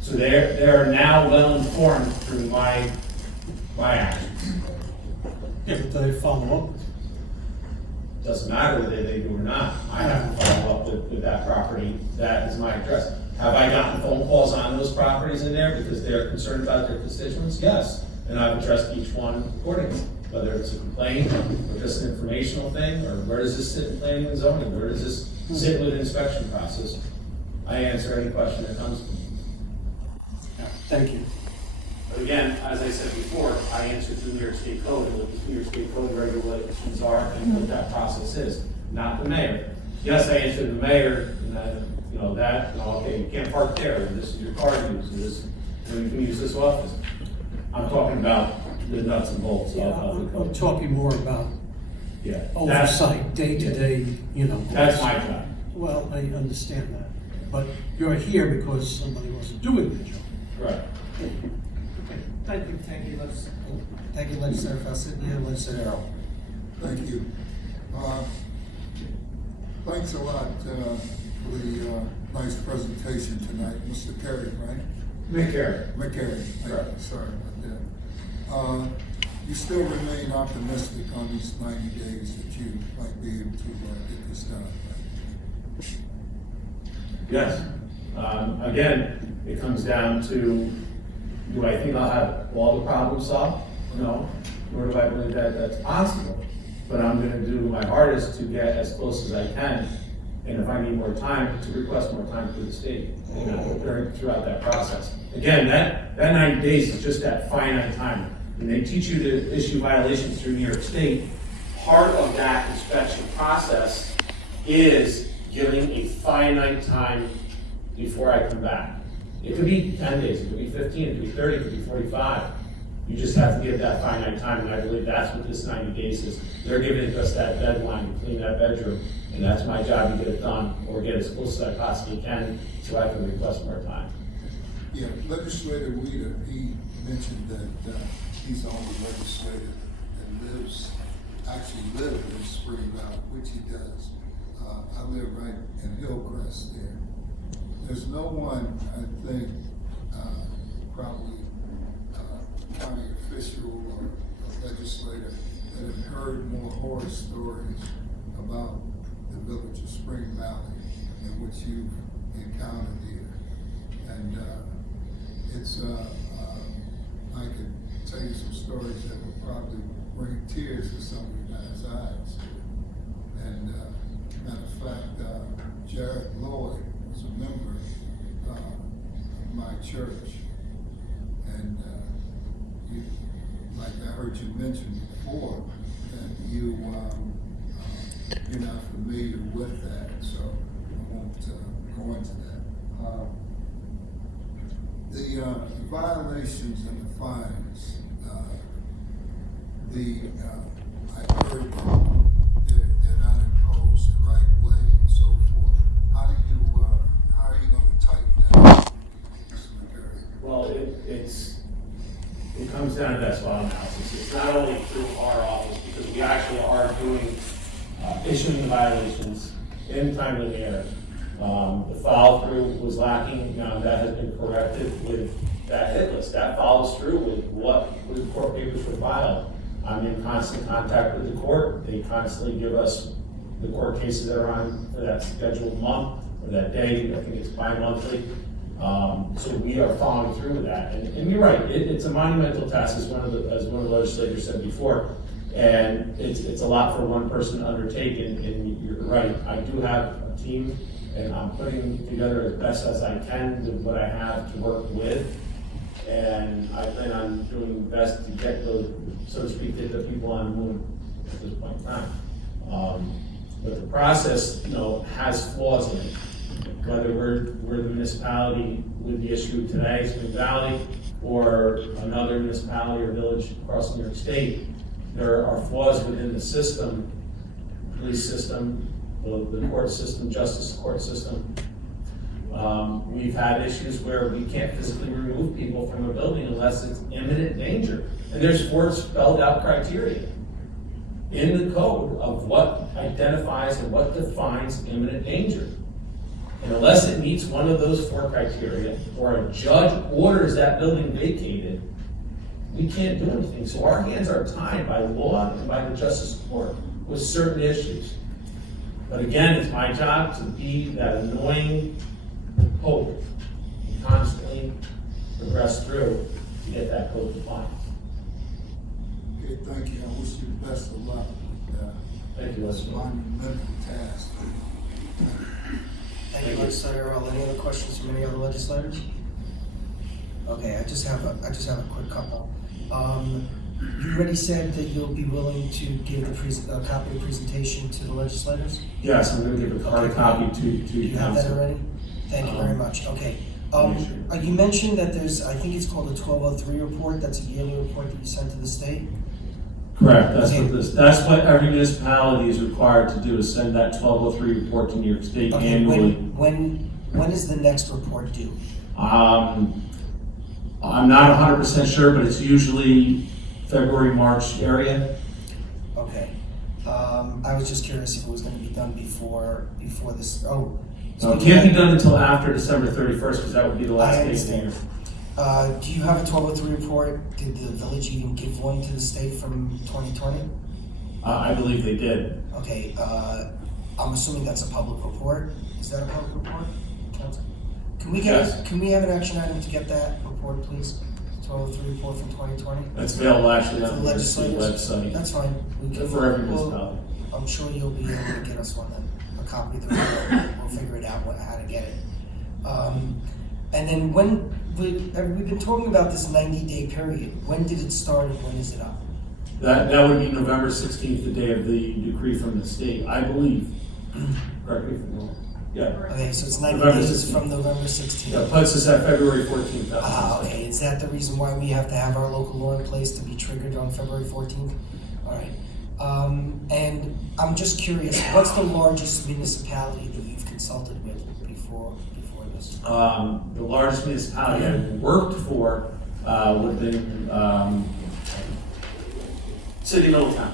So they are now well informed through my actions. Yeah, but do they follow up? Doesn't matter whether they do or not. I have to follow up with that property. That is my address. Have I gotten phone calls on those properties in there because they're concerned about their constituents? Yes. And I've addressed each one accordingly. Whether it's a complaint or just an informational thing, or where does this sit in planning and zoning? Where does this sit with the inspection process? I answer any question that comes to me. Thank you. But again, as I said before, I answer through New York State Code and what the New York State Code regulations are and what that process is, not the mayor. Yes, I answer the mayor, and okay, you can't park there, and this is your car use, and you can use this office. I'm talking about the nuts and bolts of the I'm code. talking more about oversight, day-to-day, That's my job. Well, I understand that, but you're here because somebody wasn't doing their job. Right. Thank you, Legislator Falsitnia, Legislator Earl. Thank you. Thanks a lot for the nice presentation tonight. Mr. Carey, right? McCary. McCary. Right. Sorry about that. You still remain optimistic on these 90 days that you might be able to get this done, right? Yes. Again, it comes down to, do I think I'll have all the problems solved? No. Nor do I believe that that's possible. But I'm going to do my hardest to get as close as I can. And if I need more time, to request more time through the state, throughout that process. Again, that 90 days is just that finite time. When they teach you to issue violations through New York State, part of that inspection process is giving a finite time before I come back. It could be 10 days, it could be 15, it could be 30, it could be 45. You just have to give that finite time, and I believe that's what this 90 days is. They're giving us that deadline to clean that bedroom, and that's my job to get it done, or get as close as I possibly can, so I can request more time. Yeah, Legislator Weeder, he mentioned that he's the only legislator that actually lives in Spring Valley, which he does. I live right in Hillcrest there. There's no one, I think, probably county official or a legislator that have heard more horror stories about the village of Spring Valley than what you've encountered here. And I could tell you some stories that would probably bring tears to some of you guys' eyes. And matter of fact, Jared Lloyd was a member of my church. And you, like I heard you mention before, that you're not familiar with that, so I won't go into that. The violations and the fines, I heard that they're not imposed the right way and so forth. How are you going to tighten that up, Mr. McCurry? Well, it comes down to that SWOT analysis. It's not only through our office, because we actually are doing, issuing the violations in timely manner. The follow-through was lacking. Now that has been corrected with that hit list. That follows through with what the court papers were filed. I'm in constant contact with the court. They constantly give us the court cases that are on for that scheduled month or that day. I think it's bi-monthly. So we are following through with that. And you're right, it's a monumental task, as one of the legislators said before. And it's a lot for one person to undertake, and you're right. I do have a team, and I'm putting together as best as I can with what I have to work with. And I plan on doing the best to get the, so to speak, get the people on the moon at this point in time. But the process, has flaws in it. Whether we're the municipality with the issue today, Spring Valley, or another municipality or village across New York State, there are flaws within the system, police system, the court system, justice court system. We've had issues where we can't physically remove people from a building unless it's imminent danger. And there's 4 spelled out criteria in the code of what identifies and what defines imminent danger. And unless it meets one of those 4 criteria, or a judge orders that building vacated, we can't do anything. So our hands are tied by law and by the justice court with certain issues. But again, it's my job to be that annoying hope and constantly progress through to get that code defined. Okay, thank you. I wish you the best of luck with Thank you, this Leslie. monumental task. Thank you, Legislator Earl. Any other questions from any other legislators? Okay, I just have a quick couple. You already said that you'll be willing to give a copy of the presentation to the legislators? Yes, I'm going to give a hard copy to Do you have that council. already? Thank you very much. Okay. Sure. You mentioned that there's, I think it's called a 1203 report. That's a yearly report that you send to the state? Correct, that's what every municipality is required to do, is send that 1203 report to New York State Okay, annually. when is the next report due? I'm not 100% sure, but it's usually February, March area. Okay. I was just curious if it was gonna be done before this, So it can't be done until after December 31st, because that would be the last I day of the year. understand. Do you have a 1203 report? Did the village even give one to the state from 2020? I believe they did. Okay, I'm assuming that's a public report. Is that a public report, Council? Yes. Can we have an action item to get that report, please? 1203 report from 2020? That's available actually For on the the state legislators? website. That's fine. We can- For every we'll- municipality. I'm sure you'll be able to get us one then, a copy of the report. We'll figure it out how to get it. And then we've been talking about this 90-day period. When did it start and when is it up? That would be November 16th, the day of the decree from the state, I believe. Correct me if I'm wrong. Yeah. Okay, so it's 90 November days 16th. from November 16th. That puts us at February 14th. Okay, is that the reason why we have to have our local law in place to be triggered on February 14th? All right. And I'm just curious, what's the largest municipality that you've consulted with before this? The largest municipality I've worked for would have been City of Middletown.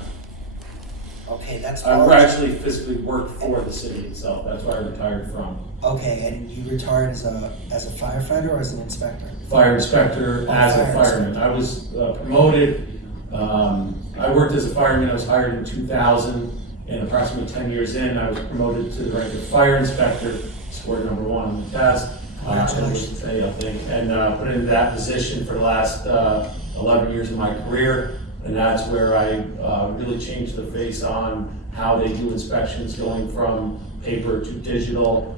Okay, that's I large. actually physically worked for the city itself. That's where I retired from. Okay, and you retired as a firefighter or as an inspector? Fire inspector as a fire fireman. I was promoted. I worked as a fireman. I was hired in 2000, and approximately 10 years in, I was promoted to the rank of fire inspector, scored number 1 on the test. Congratulations. I think, and put into that position for the last 11 years of my career. And that's where I really changed the face on how they do inspections, going from paper to digital,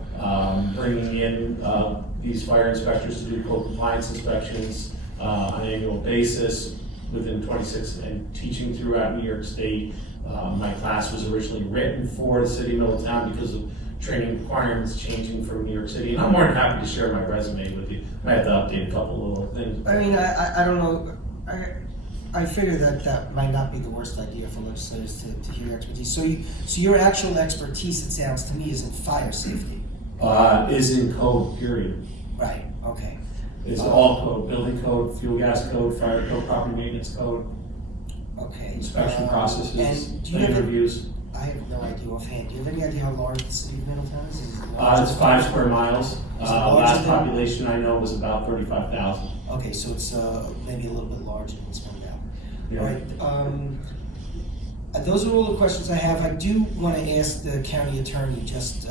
bringing in these fire inspectors to do code compliance inspections on an annual basis within 26, and teaching throughout New York State. My class was originally written for the city of Middletown because of training requirements changing from New York City. And I'm more than happy to share my resume with you. I have to update a couple little things. I mean, I don't know, I figure that might not be the worst idea for legislators to hear your expertise. So your actual expertise, it sounds to me, is in fire safety. Is in code, period. Right, okay. It's all code, building code, fuel gas code, fire code, property maintenance code, Okay. inspection processes, and do you plan have a- reviews. I have no idea offhand. Do you have any idea how large the city of Middletown is? Is it large? It's 5 square miles. Is it larger Last than- population I know was about 35,000. Okay, so it's maybe a little bit larger than Springdale. Yeah. All right. Those are all the questions I have. I do want to ask the county attorney just,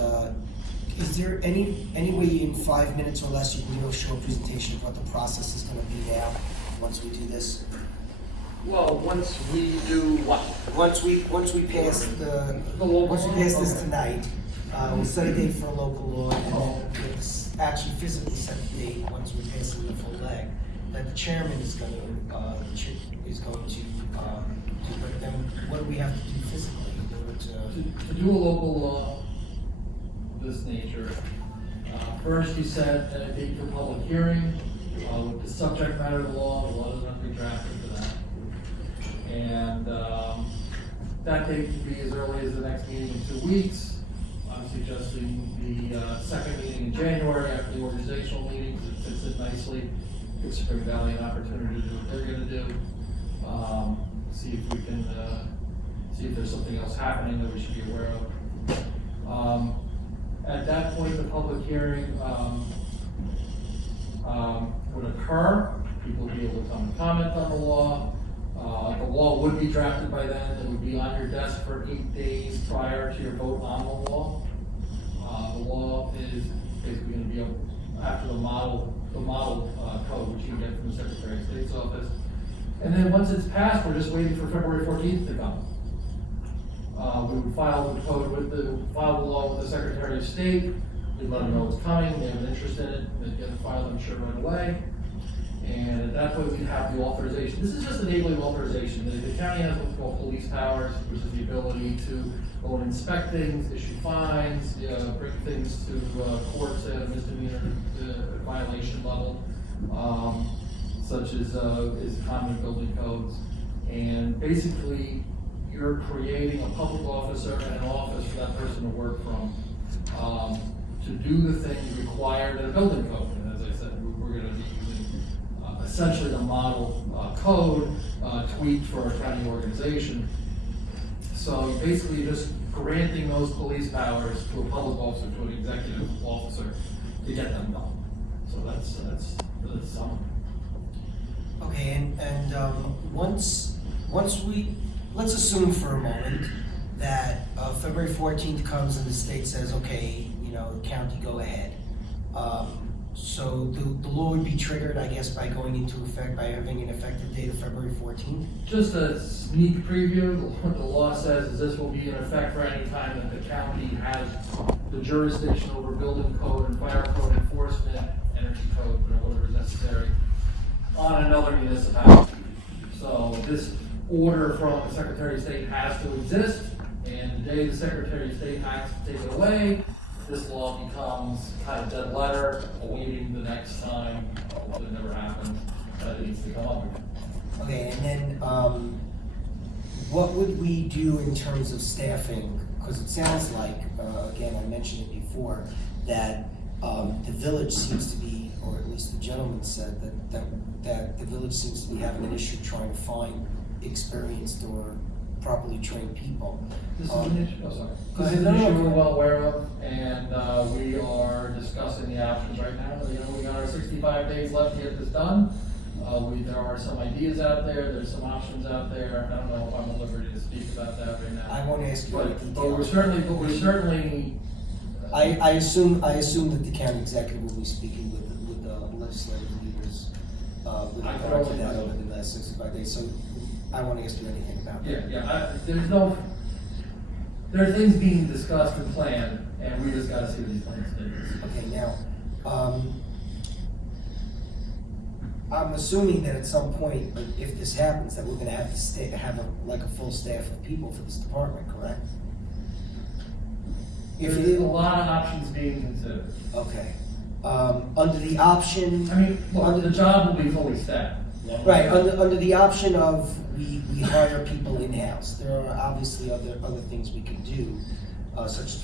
is there any way in 5 minutes or less you can give a short presentation of what the process is going to be now once we do this? Well, once we do what? Once we pass once we pass this tonight, we'll set a date for a local law, and then it's actually physically set the date once we pass it in the full leg. That the chairman is going to do. But then what do we have to do physically in order to? To do a local law of this nature, first you set a date for public hearing, with the subject matter of the law doesn't have to be drafted for that. And that date can be as early as the next meeting in 2 weeks. I'm suggesting the second meeting in January after the organizational meeting, because it fits in nicely. Gives Spring Valley an opportunity to do what they're gonna do. See if we can, see if there's something else happening that we should be aware of. At that point, the public hearing would occur. People would be able to come and comment on the law. The law would be drafted by then. It would be on your desk for 8 days prior to your vote on the law. The law is basically going to be after the model code, which you can get from the Secretary of State's office. And then once it's passed, we're just waiting for February 14th to come. We would file the code file the law with the Secretary of State. We'd let them know it's coming. They have an interest in it. They'd get the file, I'm sure, right away. And at that point, we'd have the authorization. This is just enabling authorization. The county has what's called police powers, which is the ability to go and inspect things, issue fines, bring things to courts at a misdemeanor violation level, such as common building codes. And basically, you're creating a public officer and an office for that person to work from to do the things required in a building code. And as I said, we're going to be using essentially the model code tweaked for our county organization. So basically just granting those police powers to a public officer, to an executive officer to get them done. So that's some. Okay, and once let's assume for a moment that February 14th comes and the state says, okay, county, go ahead. So the law would be triggered, I guess, by going into effect, by having an effective date of February 14th? Just a sneak preview, what the law says is this will be in effect for any time that the county has the jurisdiction over building code and fire code enforcement, energy code, whatever is necessary, on another municipality. So this order from the Secretary of State has to exist, and the day the Secretary of State acts to take it away, this law becomes kind of dead letter, awaiting the next time, if it never happens, that it needs to come up again. Okay, and then what would we do in terms of staffing? Because it sounds like, again, I mentioned it before, that the village seems to be, or at least the gentleman said, that the village seems to be having an issue trying to find experienced or properly trained people. This is an issue, oh, sorry. Go This ahead. is an issue we're well aware of, and we are discussing the options right now. We got our 65 days left to get this done. There are some ideas out there, there's some options out there. I don't know if I'm at liberty to speak about that right now. I won't ask you any But we're details. certainly. I assume that the county executive will be speaking with the legislative leaders with I regard to could that only- over the last 65 days. So I want to ask you anything about that. There are things being discussed and planned, and we just gotta see what these plans do. Okay, now, I'm assuming that at some point, like, if this happens, that we're gonna have to have a full staff of people for this department, correct? If There's it, a lot of options being considered. okay, under the option. I mean, look, the job will be fully staffed. Right, under the option of we hire people in-house, there are obviously other things we can do, such as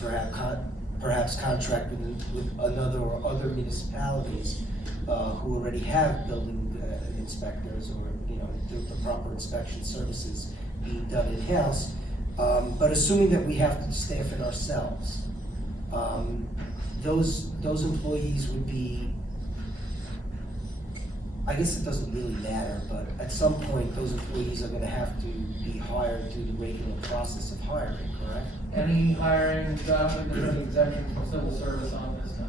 perhaps contract with another or other municipalities who already have building inspectors or, you know, the proper inspection services being done in-house. But assuming that we have to staff it ourselves, those employees would be, I guess it doesn't really matter, but at some point, those employees are gonna have to be hired through the regular process of hiring, correct? Any hiring job, if there's an exemption from civil service on this, no.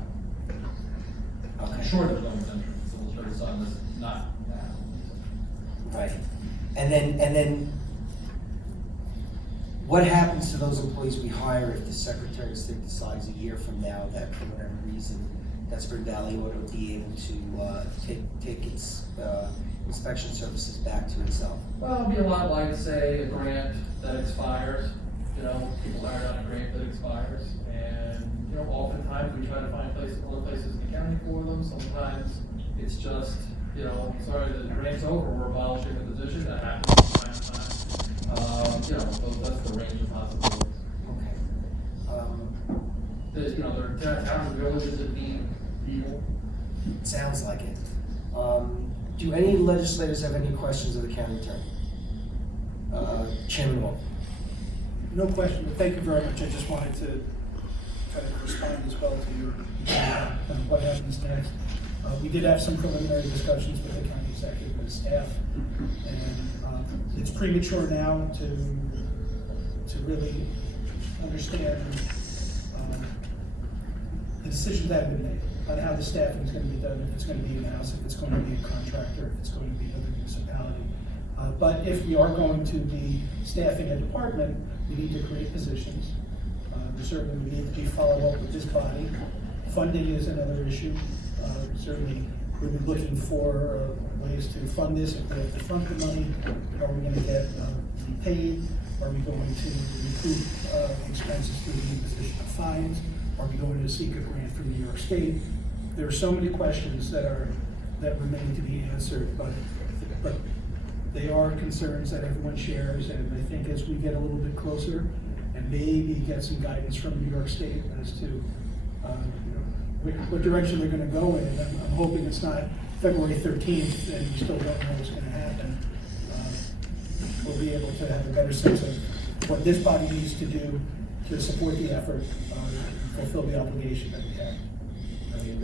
Okay. I'm sure there's no exemption from civil service on this, not now. Right, and then, what happens to those employees we hire if the Secretary of State decides a year from now that for whatever reason, that Spring Valley ought to be able to take its inspection services back to itself? Well, it'd be a lot like, say, a grant that expires, you know, people hired on a grant that expires, and, you know, oftentimes we try to find other places in the county for them. Sometimes it's just, you know, sorry, the grant's over, we're abolishing the position. That happens from time to time. You know, that's the range of possibilities. Okay. There's, you know, there are towns and villages that need people. Sounds like it. Do any legislators have any questions of the county attorney? Chairman Wolf. No question, but thank you very much. I just wanted to kind of respond as well to your, what happens next. We did have some preliminary discussions with the county executive and staff, and it's premature now to really understand the decisions that have been made on how the staffing is going to be done, if it's going to be in-house, if it's going to be a contractor, if it's going to be another municipality. But if we are going to be staffing a department, we need to create positions. There certainly would need to be follow-up with this body. Funding is another issue. Certainly, we'll be looking for ways to fund this. If we have to front the money, how are we going to get paid? Are we going to recoup expenses through the imposition of fines? Are we going to seek a grant from New York State? There are so many questions that remain to be answered, but they are concerns that everyone shares, and I think as we get a little bit closer and maybe get some guidance from New York State as to what direction they're going to go in, and I'm hoping it's not February 13th and we still don't know what's going to happen. We'll be able to have a better sense of what this body needs to do to support the effort, fulfill the obligation that we have. I mean,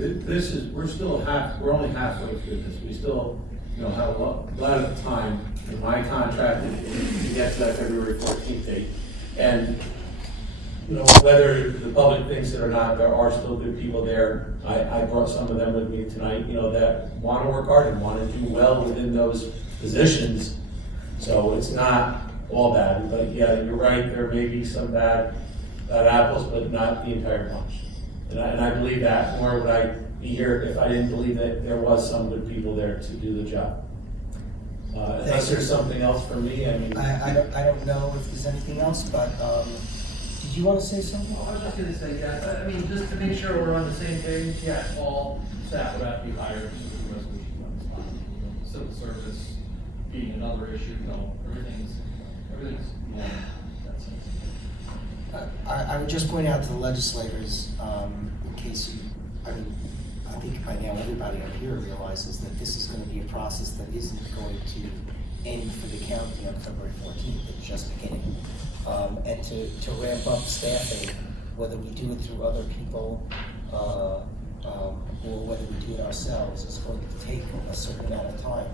we're only halfway through this. We still, have a lot of time in my contract to get to that February 14th date. And, whether the public thinks it or not, there are still good people there. I brought some of them with me tonight, that want to work hard and want to do well within those positions. So it's not all bad, but yeah, you're right, there may be some bad apples, but not the entire bunch. And I believe that, nor would I be here if I didn't believe that there was some good people there to do the job. Unless there's something else for me, I mean. I don't know if there's anything else, but did you want to say something? I was just going to say, yeah, I mean, just to make sure we're on the same page, yes, all staff would have to be hired to the resolution on this line. Civil service being another issue, everything's wrong in that sense. I would just point out to the legislators, in case I think by now everybody up here realizes that this is going to be a process that isn't going to end for the county on February 14th, it's just beginning. And to ramp up staffing, whether we do it through other people or whether we do it ourselves, is going to take a certain amount of time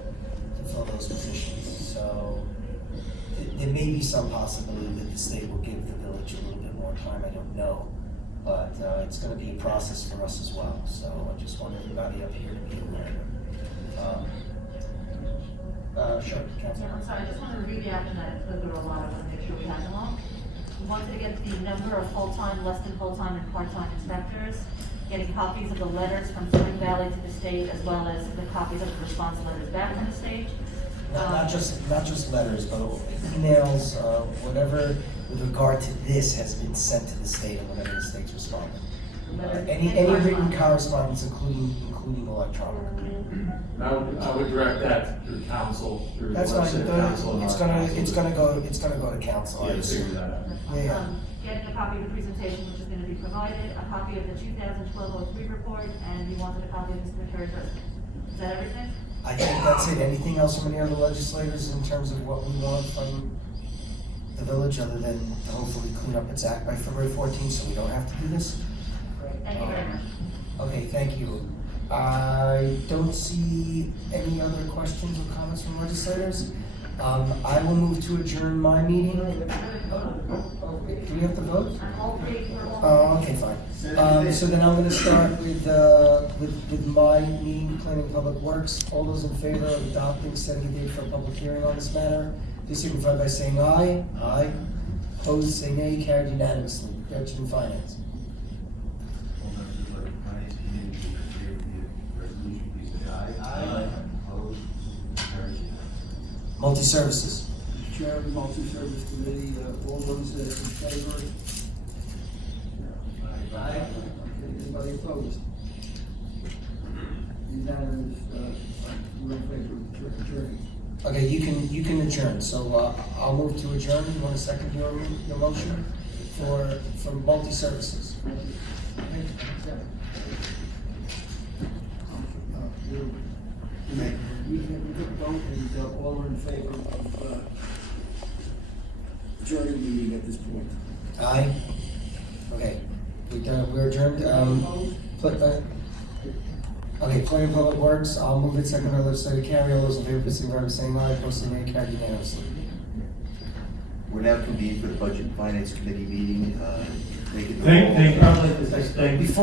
to fill those positions. So there may be some possibility that the state will give the village a little bit more time, I don't know. But it's going to be a process for us as well. So I just want everybody up here to be aware. Sure, Councilor. I'm sorry, I just want to review the action items, because there were a lot, I want to make sure we have them all. We wanted to get the number of full-time, less than full-time, and part-time inspectors, getting copies of the letters from Spring Valley to the state, as well as the copies of the response letters back from the state. Not just letters, but emails, whatever with regard to this has been sent to the state and whatever the state's responding. Any written correspondence, including electronic. I would direct that through council, through the That's fine, legislative council. it's gonna go to council, I Yeah, assume. figure that out. Yeah. Getting a copy of the presentation, which is going to be provided, a copy of the 2012-03 report, and you wanted a copy of the cemetery president. Is that everything? I think that's it. Anything else from any other legislators in terms of what we want from the village, other than hopefully clean up its act by February 14th, so we don't have to do this? Great, thank you very much. Okay, thank you. I don't see any other questions or comments from legislators. I will move to adjourn my meeting. Do we have to vote? Oh, okay, fine. So then I'm gonna start with my meeting, planning public works. All those in favor of adopting setting a date for a public hearing on this matter, please signify by saying aye. Aye. Opposed, say nay. Carried unanimously. Budget and finance. All members of the Finance Committee who are here with the resolution, please say aye. Opposed? Carried unanimously. Multi-services. Chair of the Multi-Service Committee, all those in favor? Aye. Anybody opposed? Unanimous, we're in favor of adjourning. Okay, you can adjourn, so I'll move to adjourn. You want to second your motion for multi-services? We can vote, and all are in favor of adjourning the meeting at this point. Aye. Okay, we're adjourned. Okay, planning public works, I'll move it, second by legislator Carey. All those in favor, please signify by saying aye. Opposed, say nay. Carried unanimously. We're now convened for the Budget and Finance Committee meeting. Making the roll. Before